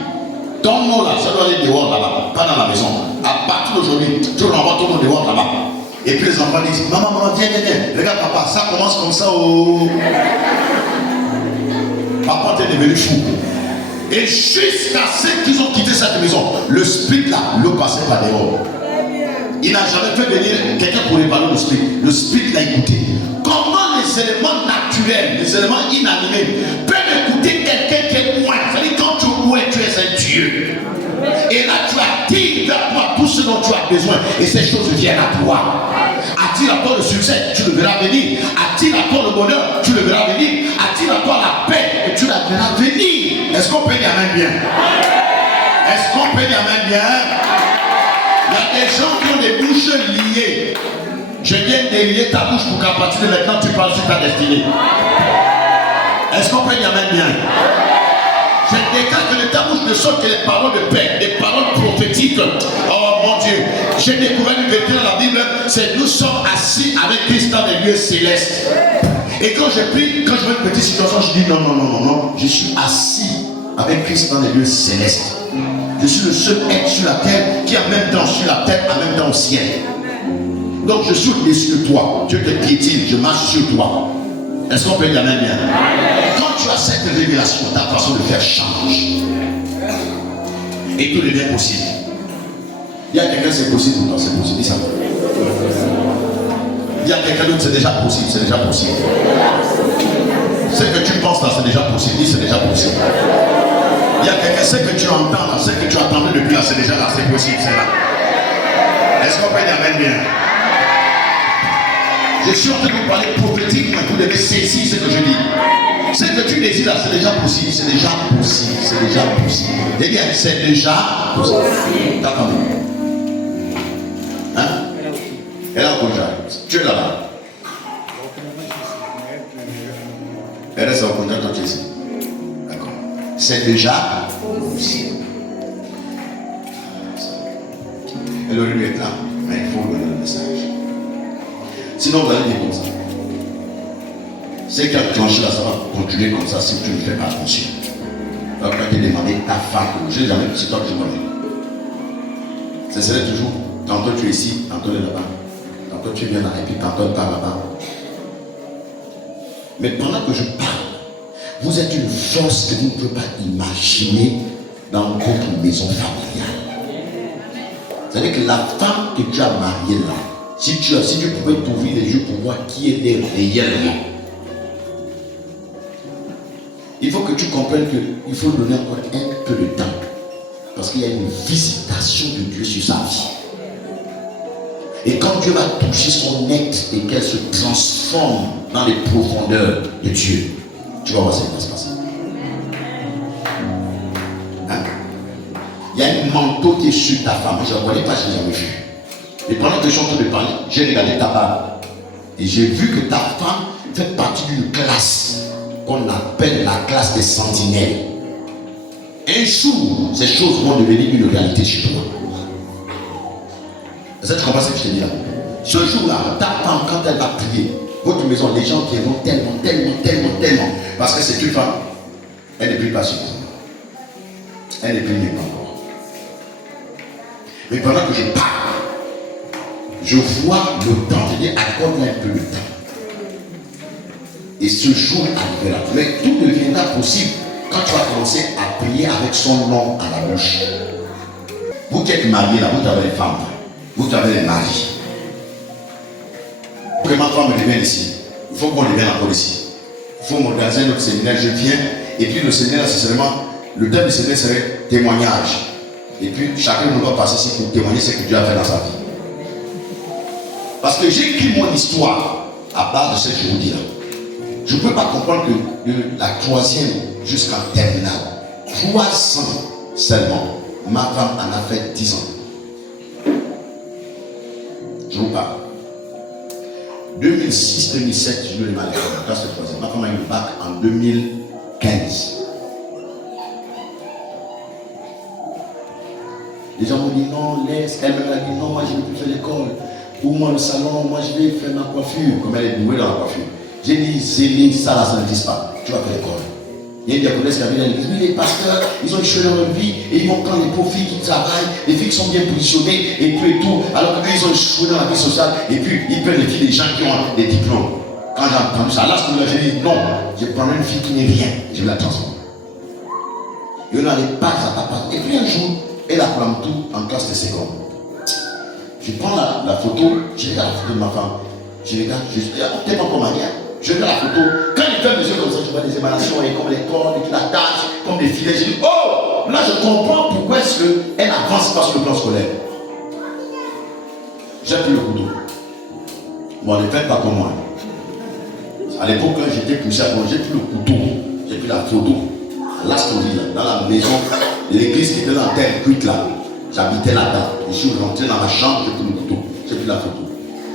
Ton nom là, ça doit aller dehors là-bas, pas dans la maison. À partir d'aujourd'hui, tu renvoies ton nom dehors là-bas. Et puis les enfants disent, maman, viens, regarde papa, ça commence comme ça. Oh. Papa t'es devenu fou. Et jusqu'à ce qu'ils ont quitté cette maison, le split là, l'eau passait par dehors. Il n'a jamais fait venir quelqu'un pour réparer le split. Le split l'a écouté. Comment les éléments naturels, les éléments inanimés peuvent écouter quelqu'un qui est loin? C'est-à-dire quand tu es loin, tu es un Dieu. Et là tu attires vers toi tout ce dont tu as besoin. Et ces choses viennent à toi. Attire à toi le succès, tu le verras venir. Attire à toi le bonheur, tu le verras venir. Attire à toi la paix, et tu la verras venir. Est-ce qu'on peut dire amen bien? Est-ce qu'on peut dire amen bien? Il y a des gens qui ont des bouches liées. Je viens délier ta bouche pour qu'à partir de maintenant tu parles sur ta destinée. Est-ce qu'on peut dire amen bien? Je déclare que de ta bouche ne sortent que les paroles de paix, des paroles prophétiques. Oh mon Dieu, j'ai découvert une vérité dans la Bible, c'est nous sommes assis avec Christ dans les lieux célestes. Et quand je prie, quand je vois une petite situation, je dis non, je suis assis avec Christ dans les lieux célestes. Je suis le seul être sur la terre qui en même temps sur la terre, en même temps au ciel. Donc je suis au-dessus de toi. Dieu te piétine, je marche sur toi. Est-ce qu'on peut dire amen bien? Quand tu as cette révélation, ta façon de faire change. Et tout devient possible. Il y a quelqu'un, c'est possible pour toi, c'est possible. Dis ça. Il y a quelqu'un d'autre, c'est déjà possible, c'est déjà possible. Ce que tu penses là, c'est déjà possible. Dis, c'est déjà possible. Il y a quelqu'un, ce que tu entends là, ce que tu attendais depuis là, c'est déjà là, c'est possible, c'est là. Est-ce qu'on peut dire amen bien? Je suis en train de vous parler prophétiquement, vous devez saisir ce que je dis. Ce que tu désires là, c'est déjà possible. C'est déjà possible. C'est déjà possible. Eh bien, c'est déjà possible. T'attends. Hein? Et là, quand j'arrive, tu es là-bas. Elle reste en contact avec ici. D'accord. C'est déjà possible. Elle aurait dû être là, mais il faut donner le message. Sinon, vous allez dire comme ça. C'est qui a clenché là, ça va continuer comme ça si tu ne fais pas attention. Donc, quand tu demandes ta femme, je n'ai jamais dit, c'est toi que je connais. Ça serait toujours, tantôt tu es ici, tantôt tu es là-bas. Tantôt tu viens là, et puis tantôt tu pars là-bas. Mais pendant que je parle, vous êtes une force que vous ne pouvez pas imaginer dans votre maison familiale. C'est-à-dire que la femme que tu as mariée là, si tu pouvais t'ouvrir les yeux pour voir qui elle est réellement, il faut que tu comprennes qu'il faut donner encore un peu de temps. Parce qu'il y a une visitation de Dieu sur sa vie. Et quand Dieu va toucher son être et qu'elle se transforme dans les profondeurs de Dieu, tu vas voir ce qui va se passer. Hein? Il y a un manteau qui est sur ta femme. Je ne connais pas, je n'ai jamais vu. Et pendant que je suis en train de parler, j'ai regardé ta barbe. Et j'ai vu que ta femme fait partie d'une classe qu'on appelle la classe des sentinelles. Un jour, ces choses vont devenir une réalité chez toi. Est-ce que tu comprends ce que je te dis là? Ce jour-là, ta femme, quand elle va prier, votre maison, les gens qui vont tellement. Parce que c'est une femme, elle ne prie pas suffisamment. Elle ne prie même pas encore. Mais pendant que je parle, je vois le temps, je dis accorde-moi un peu de temps. Et ce jour arrivera. Mais tout deviendra possible quand tu vas commencer à prier avec son nom à la bouche. Vous qui êtes mariés là, vous avez les femmes, vous avez les maris. Pour que ma femme revienne ici, il faut qu'on revienne encore ici. Il faut m'organiser notre séminaire, je viens. Et puis le séminaire, c'est seulement, le thème du séminaire serait témoignage. Et puis chacun nous va passer ici pour témoigner ce que Dieu a fait dans sa vie. Parce que j'ai écrit mon histoire à part de ce que je vous dis là. Je ne peux pas comprendre que de la troisième jusqu'en terminale, 3 ans seulement, ma femme en a fait 10 ans. Je vous parle. 2006-2007, je lui ai mal à cette troisième. Ma femme a eu le bac en 2015. Les gens m'ont dit non, laisse. Elle m'a dit non, moi je ne veux plus faire l'école. Pour moi le salon, moi je vais faire ma coiffure. Comme elle est douée dans la coiffure. J'ai dit, Zélie, ça là, ça n'existe pas. Tu vas faire l'école. Il y a une diaconesse qui a vu dans l'église. Oui, les pasteurs, ils ont échoué dans leur vie et ils vont prendre les pauvres filles qui travaillent, les filles qui sont bien positionnées et tout. Alors qu'eux, ils ont échoué dans la vie sociale et puis ils prennent les filles des gens qui ont des diplômes. Quand j'ai entendu ça, là, j'ai dit non, je prends une fille qui n'est rien, je vais la transformer. Et on a les pages à ta page. Et puis un jour, elle apprend tout en classe de seconde. Je prends la photo, je regarde la photo de ma femme. Je regarde, je dis, t'es pas encore mariée. Je regarde la photo. Quand il fait des yeux comme ça, je vois des émanations et comme les cordes, et qui l'attachent, comme des filets. Je dis, oh, là je comprends pourquoi est-ce qu'elle avance pas sur le plan scolaire. J'ai pris le couteau. Bon, ne faites pas comme moi. À l'époque, quand j'étais poussé à j'ai pris le couteau, j'ai pris la photo. Là, dans la maison, l'église qui était dans la terre cuite là. J'habitais là-dedans. Je suis rentré dans ma chambre, j'ai pris le couteau, j'ai pris la photo.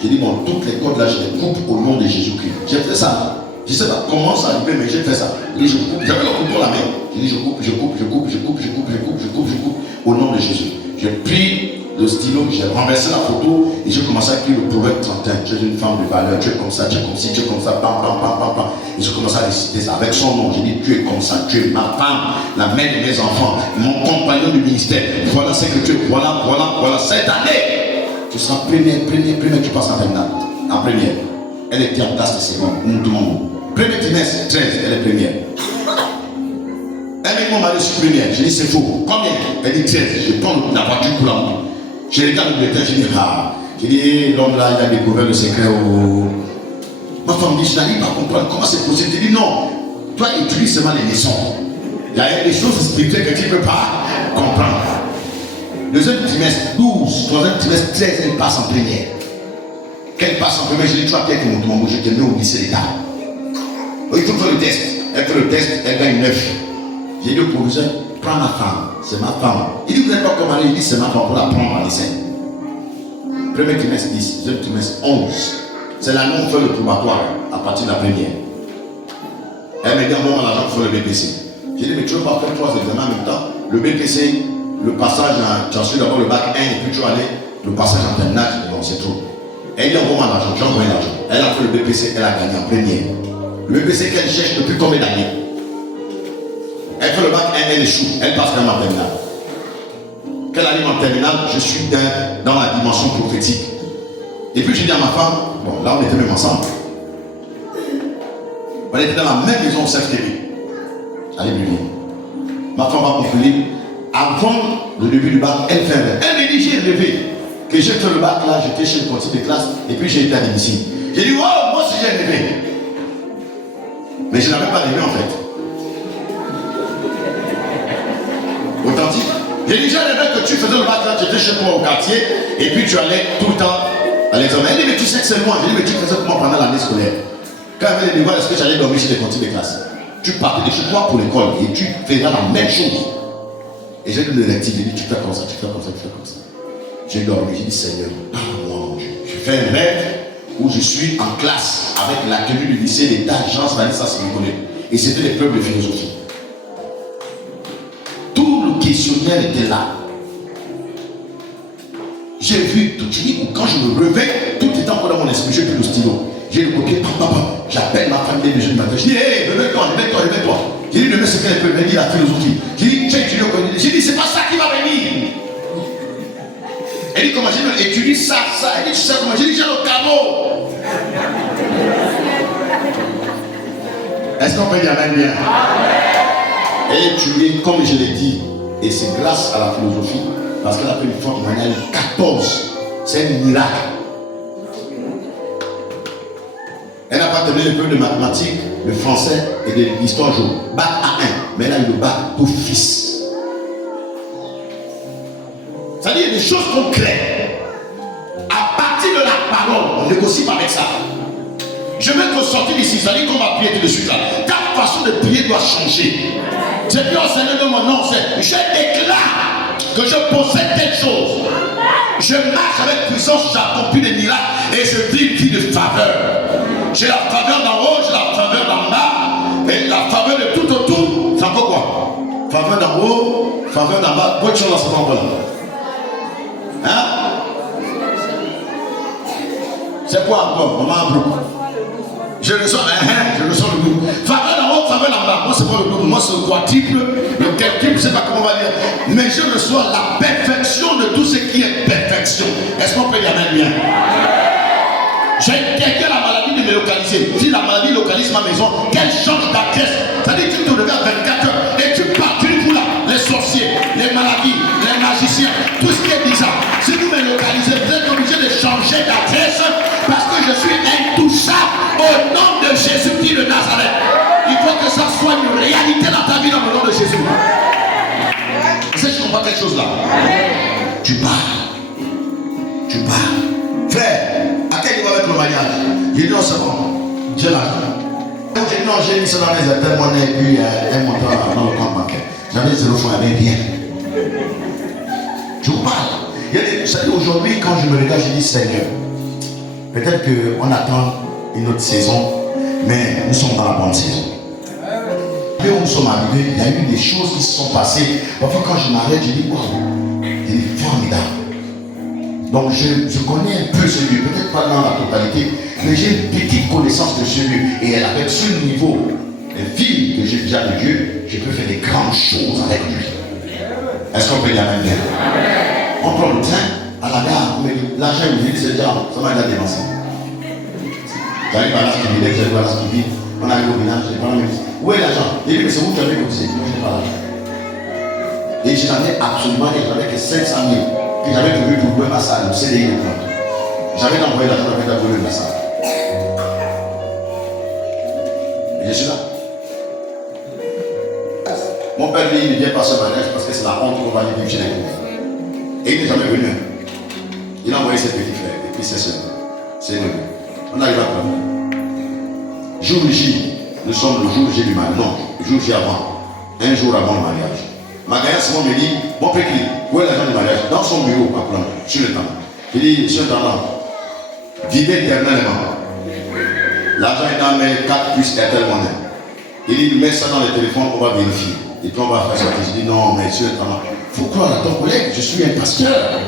J'ai dit, bon, toutes les codes là, je les coupe au nom de Jésus-Christ. J'ai fait ça. Je ne sais pas comment ça arrive, mais j'ai fait ça. J'ai dit, je coupe. J'avais le couteau dans la main. J'ai dit, je coupe au nom de Jésus. J'ai pris le stylo, j'ai renversé la photo et j'ai commencé à écrire le proverbe 31. Tu es une femme de valeur, tu es comme ça, tu es comme ci, tu es comme ça, pam. Et j'ai commencé à décider ça avec son nom. J'ai dit, tu es comme ça, tu es ma femme, la mère de mes enfants, mon compagnon du ministère. Voilà ce que tu es, voilà. Cette année, tu seras première, tu passes en terminale. En première. Elle était en classe de seconde, nous tout le monde. Premier trimestre, 13, elle est première. Elle met mon mari sur première. J'ai dit, c'est faux. Combien? Elle dit 13. Je prends la voiture pour l'envoyer. Je regarde le bulletin, je dis, ah. J'ai dit, l'homme là, il a découvert le secret au. Ma femme dit, je n'arrive pas à comprendre comment c'est possible. J'ai dit, non, toi, étudie seulement les leçons. Il y a des choses spirituelles que tu ne peux pas comprendre. Deuxième trimestre, 12. Troisième trimestre, 13, elle passe en première. Qu'elle passe en première, je dis, tu as quelqu'un mon je t'ai mis au lycée d'État. Il faut faire le test. Elle fait le test, elle gagne 9. J'ai dit au professeur, prends ma femme, c'est ma femme. Il dit, vous n'êtes pas comme elle, il dit, c'est ma femme pour la prendre en lycée. Premier trimestre 10, deuxième trimestre 11. C'est là où on fait le probatoire à partir de la première. Elle m'a dit, on va l'argent pour faire le BPC. J'ai dit, mais tu veux pas faire 3 examens en même temps? Le BPC, le passage, tu as su d'abord le bac 1 et puis tu vas aller, le passage en terminale, non, c'est trop. Elle dit, on va l'argent, j'ai envoyé l'argent. Elle a fait le BPC, elle a gagné en première. Le BPC qu'elle cherche depuis combien d'années? Elle fait le bac 1, elle échoue, elle passe quand même en terminale. Qu'elle arrive en terminale, je suis dans la dimension prophétique. Et puis je dis à ma femme, bon là on était même ensemble. On était dans la même maison au CFTV. Allez, lui. Ma femme va conclure. Avant le début du bac, elle fait un rêve. Elle me dit, j'ai rêvé que j'ai fait le bac là, j'étais chez le conseiller de classe et puis j'ai été à domicile. J'ai dit, wow, moi aussi j'ai rêvé. Mais je n'avais pas rêvé en fait. Authentique. J'ai déjà rêvé que tu faisais le bac là, tu étais chez toi au quartier et puis tu allais tout le temps à l'examen. Elle dit, mais tu sais que c'est moi. J'ai dit, mais tu faisais comment pendant l'année scolaire? Quand il y avait les devoirs, est-ce que j'allais dormir chez les conseillers de classe? Tu partais de chez toi pour l'école et tu feras la même chose. Et j'ai donné le rectif, j'ai dit, tu fais comme ça, tu fais comme ça, tu fais comme ça. J'ai dormi, j'ai dit, Seigneur, pardonne-moi mon Dieu. Je fais un rêve où je suis en classe avec la tenue du lycée d'État, Jean Stanislas Nicolet. Et c'était l'épreuve de philosophie. Tout le questionnaire était là. J'ai vu tout, je dis, quand je me réveille, tout était encore dans mon esprit, j'ai pris le stylo. J'ai le copier, j'appelle ma famille de jeunes matin. Je dis, hé, réveille-toi. J'ai dit, demain c'est quelle épreuve? Elle dit, la philosophie. J'ai dit, j'ai étudié au collège. J'ai dit, c'est pas ça qui va venir. Elle dit, comment? J'ai dit, étudie ça. Elle dit, tu sais comment? J'ai dit, j'ai le caveau. Est-ce qu'on peut dire amen bien? Elle étudie, comme je l'ai dit, et c'est grâce à la philosophie, parce qu'elle a fait une forme manuelle 14. C'est un miracle. Elle n'a pas terminé l'épreuve de mathématiques, de français et de l'histoire jaune. Bac A1, mais elle a eu le bac d'office. C'est-à-dire, il y a des choses concrètes. À partir de la parole, on ne négocie pas avec ça. Je vais te sortir d'ici, c'est-à-dire qu'on va prier tout de suite là. Ta façon de prier doit changer. C'est bien, Seigneur, de mon nom, c'est je déclare que je possède telle chose. Je marche avec puissance, j'accomplis des miracles et je vis une vie de faveur. J'ai la faveur d'en haut, j'ai la faveur d'en bas, et la faveur de tout autour. C'est encore quoi? Faveur d'en haut, faveur d'en bas. Quoi tu en as ce temps-là? Hein? C'est quoi encore? Maman un groupe. Je le sens le groupe. Faveur d'en haut, faveur d'en bas. Moi, c'est pas le groupe. Moi, c'est le quadruple, le quintuple, je ne sais pas comment on va dire. Mais je reçois la perfection de tout ce qui est perfection. Est-ce qu'on peut y aller bien? J'ai interdit la maladie de me localiser. Si la maladie localise ma maison, qu'elle change d'adresse. C'est-à-dire que tu te leves à 24 heures et tu pars, tu dis là, les sorciers, les maladies, les magiciens, tout ce qui est bizarre. Si vous me localisez, vous êtes obligé de changer d'adresse parce que je suis intouchable au nom de Jésus-Christ de Nazareth. Il faut que ça soit une réalité dans ta vie dans le nom de Jésus. Est-ce que tu comprends quelque chose là? Tu pars. Frère, à quel niveau avec le mariage? J'ai dit non, c'est bon. J'ai l'argent. J'ai dit non, j'ai mis ça dans mes appels, mon et puis un montant dans le compte bancaire. J'avais 0 francs, mais bien. Je vous parle. Vous savez, aujourd'hui, quand je me regarde, je dis Seigneur, peut-être qu'on attend une autre saison, mais nous sommes dans la bonne saison. Puis où nous sommes arrivés, il y a eu des choses qui se sont passées. Parfois, quand je m'arrête, je dis wow, il est formidable. Donc je connais un peu ce lieu, peut-être pas dans la totalité, mais j'ai une petite connaissance de ce lieu. Et avec ce niveau de vie que j'ai déjà de Dieu, je peux faire des grandes choses avec lui. Est-ce qu'on peut dire amen bien? On prend le train à la gare, mais l'argent est venu, c'est déjà, ça m'a déjà dépensé. J'arrive à l'âge qui vit, j'arrive à l'âge qui vit, on arrive au village, j'ai pas la même chose. Où est l'argent? Il dit, mais c'est vous qui avez cotisé. Moi, je n'ai pas l'argent. Et je n'avais absolument rien, j'avais que 500 000. Puis j'avais prévu pour louer ma salle, le CDI de compte. J'avais envoyé l'argent, j'avais loué ma salle. Et je suis là. Mon père, lui, il ne vient pas ce mariage parce que c'est la honte qu'on va lui vivre chez les gens. Et il n'est jamais venu. Il a envoyé ses petits frères et puis ses soeurs. C'est venu. On arrive à prendre. Jour J, nous sommes le jour J du mariage. Non, le jour J avant. Un jour avant le mariage. Magaya Simon me dit, bon petit, où est l'argent du mariage? Dans son bureau, à plan, sur le temps. Il dit, monsieur Tendant, vivez éternellement. L'argent est dans mes 4 plus Airtel Money. Il dit, mets ça dans le téléphone, on va vérifier. Et puis on va faire ça. Je dis, non, mais monsieur Tendant, il faut croire à ton collègue, je suis un pasteur.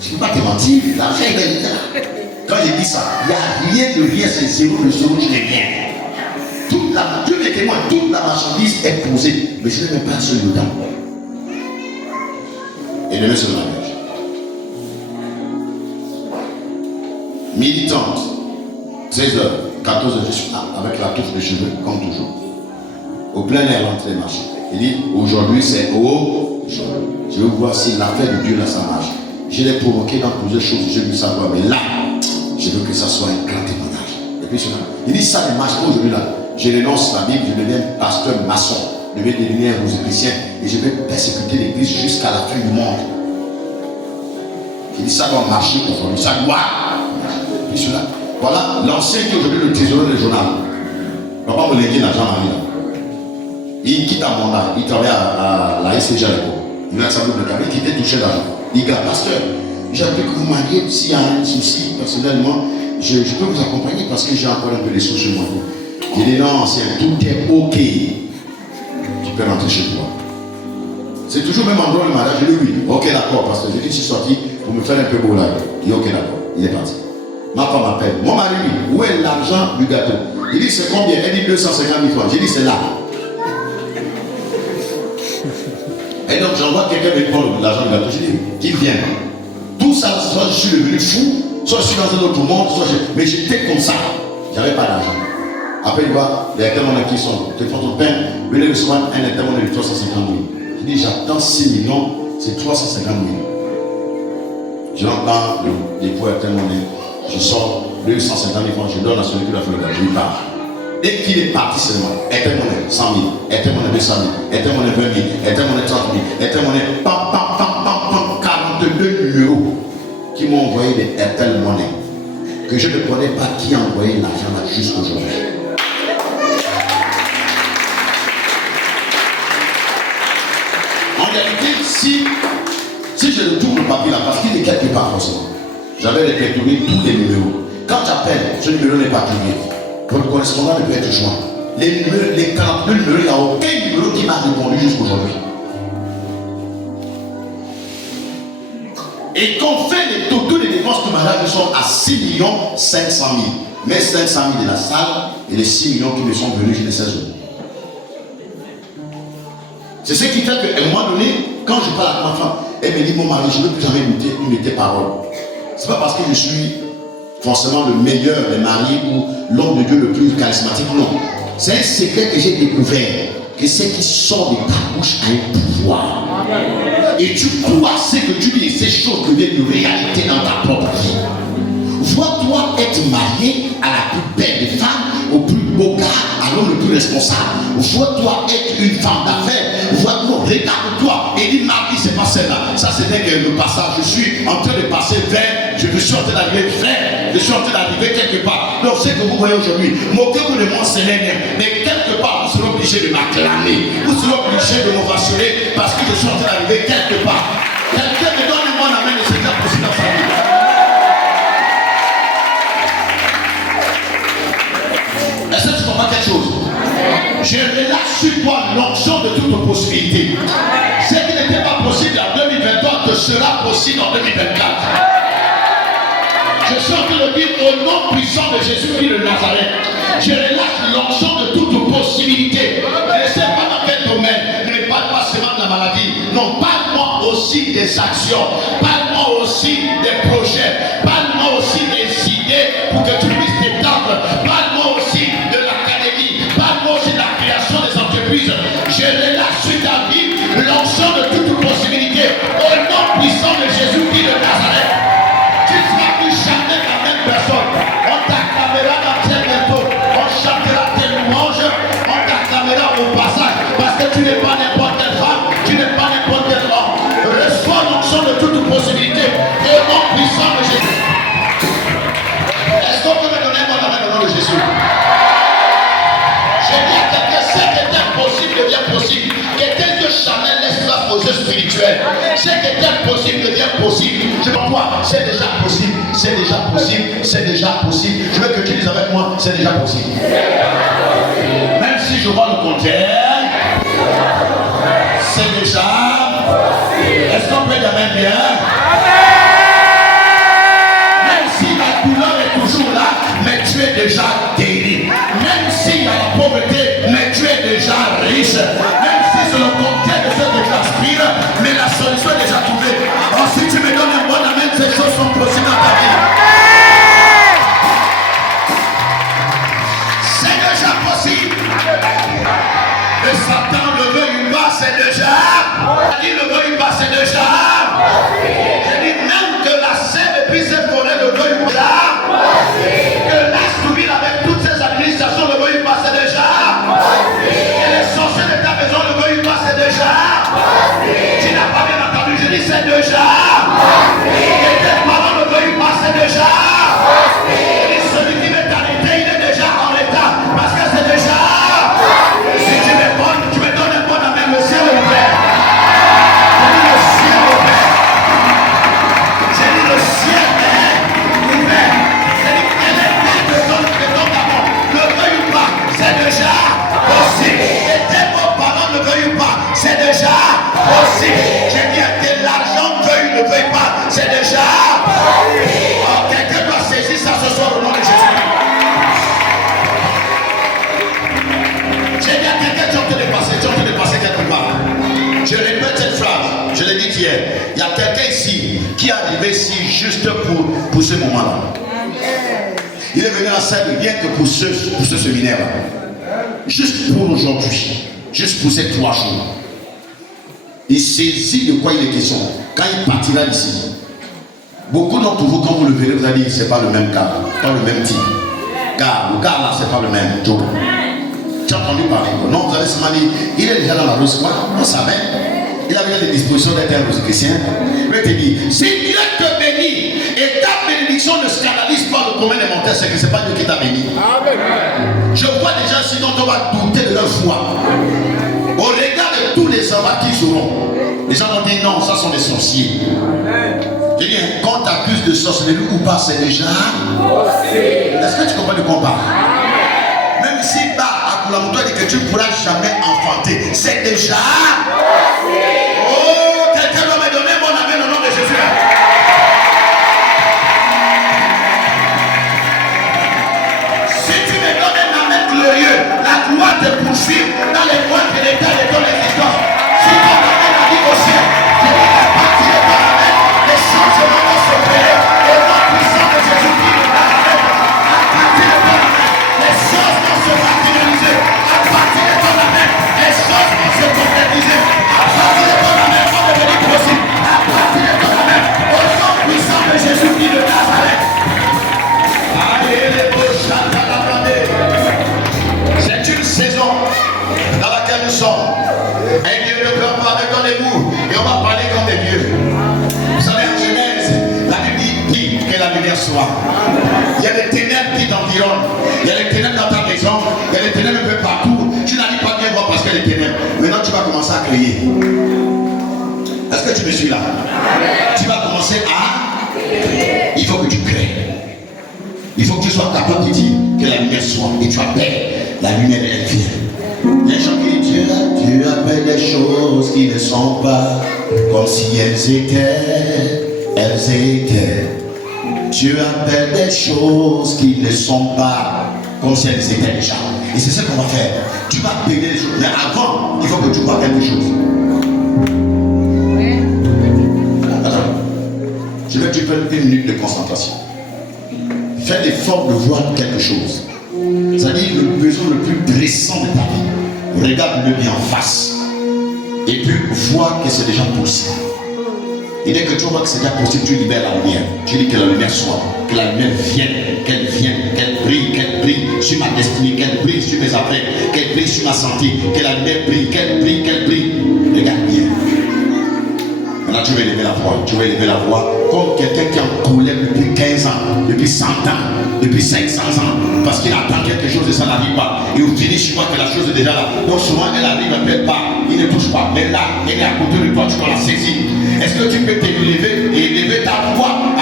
Je ne peux pas te mentir, l'argent est là. Quand j'ai dit ça, il n'y a rien de rien, c'est zéro de zéro, je n'ai rien. Dieu est témoin, toute la marchandise est posée, mais je n'ai même pas un seul dedans. Et demain c'est le mariage. Militante, 16h, 14h, je suis là, avec la touffe de cheveux, comme toujours. Au plein air, l'entrée marche. Il dit, aujourd'hui c'est au jour. Je veux voir si l'affaire de Dieu là, ça marche. Je l'ai provoqué dans plusieurs choses, je veux savoir, mais là, je veux que ça soit un grand témoignage. Et puis il dit, ça ne marche pas aujourd'hui là. Je renonce la Bible, je deviens pasteur maçon. Je vais devenir aux églisiens et je vais persécuter l'église jusqu'à la fin du monde. Il dit, ça doit marcher aujourd'hui, ça doit. Et puis cela, voilà l'ancien qui est aujourd'hui le trésorier du journal. Papa me l'a dit dans Jean-Marie. Il quitte un mandat, il travaille à la SCG à l'époque. Il a sa double cabine qui était touché d'argent. Il dit, pasteur, j'aimerais que vous mariez s'il y a un souci personnellement. Je peux vous accompagner parce que j'ai encore un peu de sous chez moi. Il dit non, tout est ok. Tu peux rentrer chez toi. C'est toujours même endroit le mariage. Je dis oui. Ok, d'accord, parce que je suis sorti pour me faire un peu beau là. Il dit ok, d'accord. Il est parti. Ma femme m'appelle. Mon mari, où est l'argent du gâteau? Il dit c'est combien? Elle dit 250 000 francs. J'ai dit c'est là. Et donc j'envoie quelqu'un me prendre l'argent du gâteau. J'ai dit qu'il vienne. Tout ça, soit je suis devenu fou, soit je suis dans un autre monde, mais j'étais comme ça. J'avais pas d'argent. Après, il voit les intermonnaie qui sont, tu fais ton pain, venez recevoir un intermonnaie de 350 000. Je dis, j'attends 6 millions, c'est 350 000. Je rentre dans le dépôt intermonnaie, je sors 250 000 francs, je donne à celui qui a fait le gâteau, il part. Dès qu'il est parti seulement, intermonnaie 100 000, intermonnaie 200 000, intermonnaie 20 000, intermonnaie 30 000, intermonnaie, pam, pam, pam, pam, pam, 42 numéros qui m'ont envoyé des intermonnaies que je ne connais pas qui a envoyé l'argent là jusqu'aujourd'hui. En réalité, si je retourne le papier là, parce qu'il est quelque part forcément, j'avais répertorié tous les numéros. Quand j'appelle, ce numéro n'est pas publié. Votre correspondant ne peut être joint. Les 42 numéros, il n'y a aucun numéro qui m'a répondu jusqu'aujourd'hui. Et qu'on fait les totaux des dépenses de mariage, nous sommes à 6 500 000. Mais 500 000 de la salle et les 6 millions qui me sont venus, je ne sais pas. C'est ce qui fait qu'à un moment donné, quand je parle à ma femme, elle me dit, mon mari, je ne veux plus jamais une de tes paroles. Ce n'est pas parce que je suis forcément le meilleur des maris ou l'homme de Dieu le plus charismatique, non. C'est un secret que j'ai découvert, que ce qui sort de ta bouche a un pouvoir. Et tu crois ce que tu dis, ces choses deviennent une réalité dans ta propre vie. Vois-toi être marié à la plus belle des femmes, au plus beau gars, à l'homme le plus responsable. Vois-toi être une femme d'affaires. Vois-toi, regarde-toi et dis, ma vie, c'est pas celle-là. Ça, c'était le passage. Je suis en train de passer vers, je suis en train d'arriver vers, je suis en train d'arriver quelque part. Donc, ce que vous voyez aujourd'hui, moquez-vous de moi, c'est rien. Mais quelque part, vous serez obligé de m'acclamer. Vous serez obligé de m'ovationner parce que je suis en train d'arriver quelque part. Quelqu'un me donne moi la main de Seigneur pour dans sa vie. Est-ce que tu comprends quelque chose? Je relâche sur toi l'onction de toute possibilité. Ce qui n'était pas possible en 2023 te sera possible en 2024. Je suis en train de dire au nom puissant de Jésus-Christ de Nazareth, je relâche l'onction de toute possibilité. Je ne sais pas dans quel domaine, ne parle pas seulement de la maladie. Non, parle-moi aussi des actions, parle-moi aussi des projets, parle-moi aussi des idées pour que tu puisses t'étendre. Parle-moi aussi de l'académie, parle-moi aussi de la création des entreprises. Je relâche sur ta vie l'onction de toute possibilité au nom puissant de Jésus-Christ de Nazareth. Tu ne seras plus jamais la même personne. On t'acclamera dans tes méthodes, on chantera tes louanges, on t'acclamera au passage parce que tu n'es pas n'importe quelle femme, tu n'es pas n'importe quel homme. Reçois l'onction de toute possibilité au nom puissant spirituel. Ce qui était possible devient possible. Je veux quoi? C'est déjà possible. C'est déjà possible. C'est déjà possible. Je veux que tu dises avec moi, c'est déjà possible. Même si je vois le contraire, c'est déjà. Est-ce qu'on peut dire même bien? Même si la douleur est toujours là, mais tu es déjà guéri. Même s'il y a la pauvreté, mais tu es déjà riche. Même si c'est le contraire de ce que tu aspires, mais la solution est déjà trouvée. Alors si tu me donnes un bon amen, ces choses sont possibles dans ta vie. C'est déjà possible. Et Satan ne veuille pas, c'est déjà. Il ne veuille pas, c'est déjà. Je dis même que la sève et puis cette forêt ne veuille pas. Que l'Assouville avec toutes ses administrations ne veuille pas, c'est déjà. Et les sorciers de ta maison ne veuillent pas, c'est déjà. Tu n'as pas bien entendu, je dis c'est déjà. Et tes parents ne veuillent pas, c'est déjà. Et celui qui met ta l'été, il est déjà en l'état. Parce que c'est déjà. Si tu me donnes un bon amen, le ciel est ouvert. Je dis le ciel est ouvert. J'ai dit le ciel est ouvert. J'ai dit que les têtes de ton amour ne veuillent pas, c'est déjà possible. Et tes beaux-parents ne veuillent pas, c'est déjà possible. J'ai dit que l'argent ne veuille pas, c'est déjà possible. Oh, quelqu'un doit saisir ça ce soir au nom de Jésus. J'ai dit à quelqu'un, tu es en train de passer quelque part. Je répète cette phrase, je l'ai dit hier. Il y a quelqu'un ici qui est arrivé ici juste pour ce moment-là. Il est venu à la salle rien que pour ce séminaire-là. Juste pour aujourd'hui. Juste pour ces 3 jours. Il saisit de quoi il est question. Quand il partira d'ici, beaucoup d'entre vous, quand vous le verrez, vous allez dire c'est pas le même cas, pas le même type. Car le gars là, c'est pas le même job. Tu as entendu parler? Non, vous allez se dire, il est déjà dans la rose, quoi. On savait. Il avait des dispositions d'être un chrétien. Je te dis, si Dieu te bénit et ta bénédiction ne scandalise pas le commun des mortels, c'est que ce n'est pas Dieu qui t'a béni. Amen. Je vois des gens sinon on va douter de leur foi. Au regard de tous les embats qu'ils auront, les gens vont dire non, ça sont des sorciers. Je dis, quand tu accuses de sorcellerie ou pas, c'est déjà. Est-ce que tu comprends de quoi on parle? Même si la moto dit que tu ne pourras jamais enfanter, c'est déjà. Oh, quelqu'un doit me donner mon amen au nom de Jésus. Si tu me donnes un amen glorieux, la gloire te poursuit dans les mois de l'état de ton existence. Si ton amen a dit au ciel, je dis à partir de ton amen, les changements vont s'opérer. Et la puissance de Jésus-Christ de Nazareth, à partir de ton amen, les choses vont se matérialiser. À partir de ton amen, les choses vont se concrétiser. À partir de ton amen, vont devenir possible. À partir de ton amen, au nom puissant de Jésus-Christ de Nazareth. Allez, les beaux chants à la bradée. C'est une saison dans laquelle nous sommes. Un Dieu ne pleure pas avec les mots. Et on va parler comme des dieux. Vous savez, en Genèse, la Bible dit que la lumière soit. Il y a des ténèbres qui t'environnent. Il y a des ténèbres dans ta maison. Il y a des ténèbres un peu partout. Tu n'arrives pas bien voir parce qu'il y a des ténèbres. Maintenant, tu vas commencer à crier. Est-ce que tu me suis là? Tu vas commencer à crier. Il faut que tu crées. Il faut que tu sois capable de dire que la lumière soit. Et tu appelles. La lumière, elle vient. Les gens qui disent, tu appelles les choses qui ne sont pas comme si elles étaient. Elles étaient. Tu appelles des choses qui ne sont pas comme si elles étaient déjà. Et c'est ce qu'on va faire. Tu vas appeler les choses. Mais avant, il faut que tu vois quelque chose. Attends. Je veux que tu prennes une minute de concentration. Fais l'effort de voir quelque chose. C'est-à-dire le besoin le plus pressant de ta vie. Regarde-le bien en face. Et puis vois que c'est déjà possible. Et dès que tu vois que c'est déjà possible, tu libères la lumière. Tu dis que la lumière soit, que la lumière vienne, qu'elle brille sur ma destinée, qu'elle brille sur mes affaires, qu'elle brille sur ma santé, que la lumière brille, qu'elle brille. Regarde bien. Maintenant tu vas élever la voix. Tu vas élever la voix comme quelqu'un qui est en colère depuis 15 ans, depuis 100 ans, depuis 500 ans, parce qu'il attend quelque chose et ça n'arrive pas. Et au finish, tu vois que la chose est déjà là. Donc souvent elle arrive, elle ne peut pas. il ne touche pas. Mais là, elle est à côté de toi, tu dois la saisir. Est-ce que tu peux t'élever et élever ta voix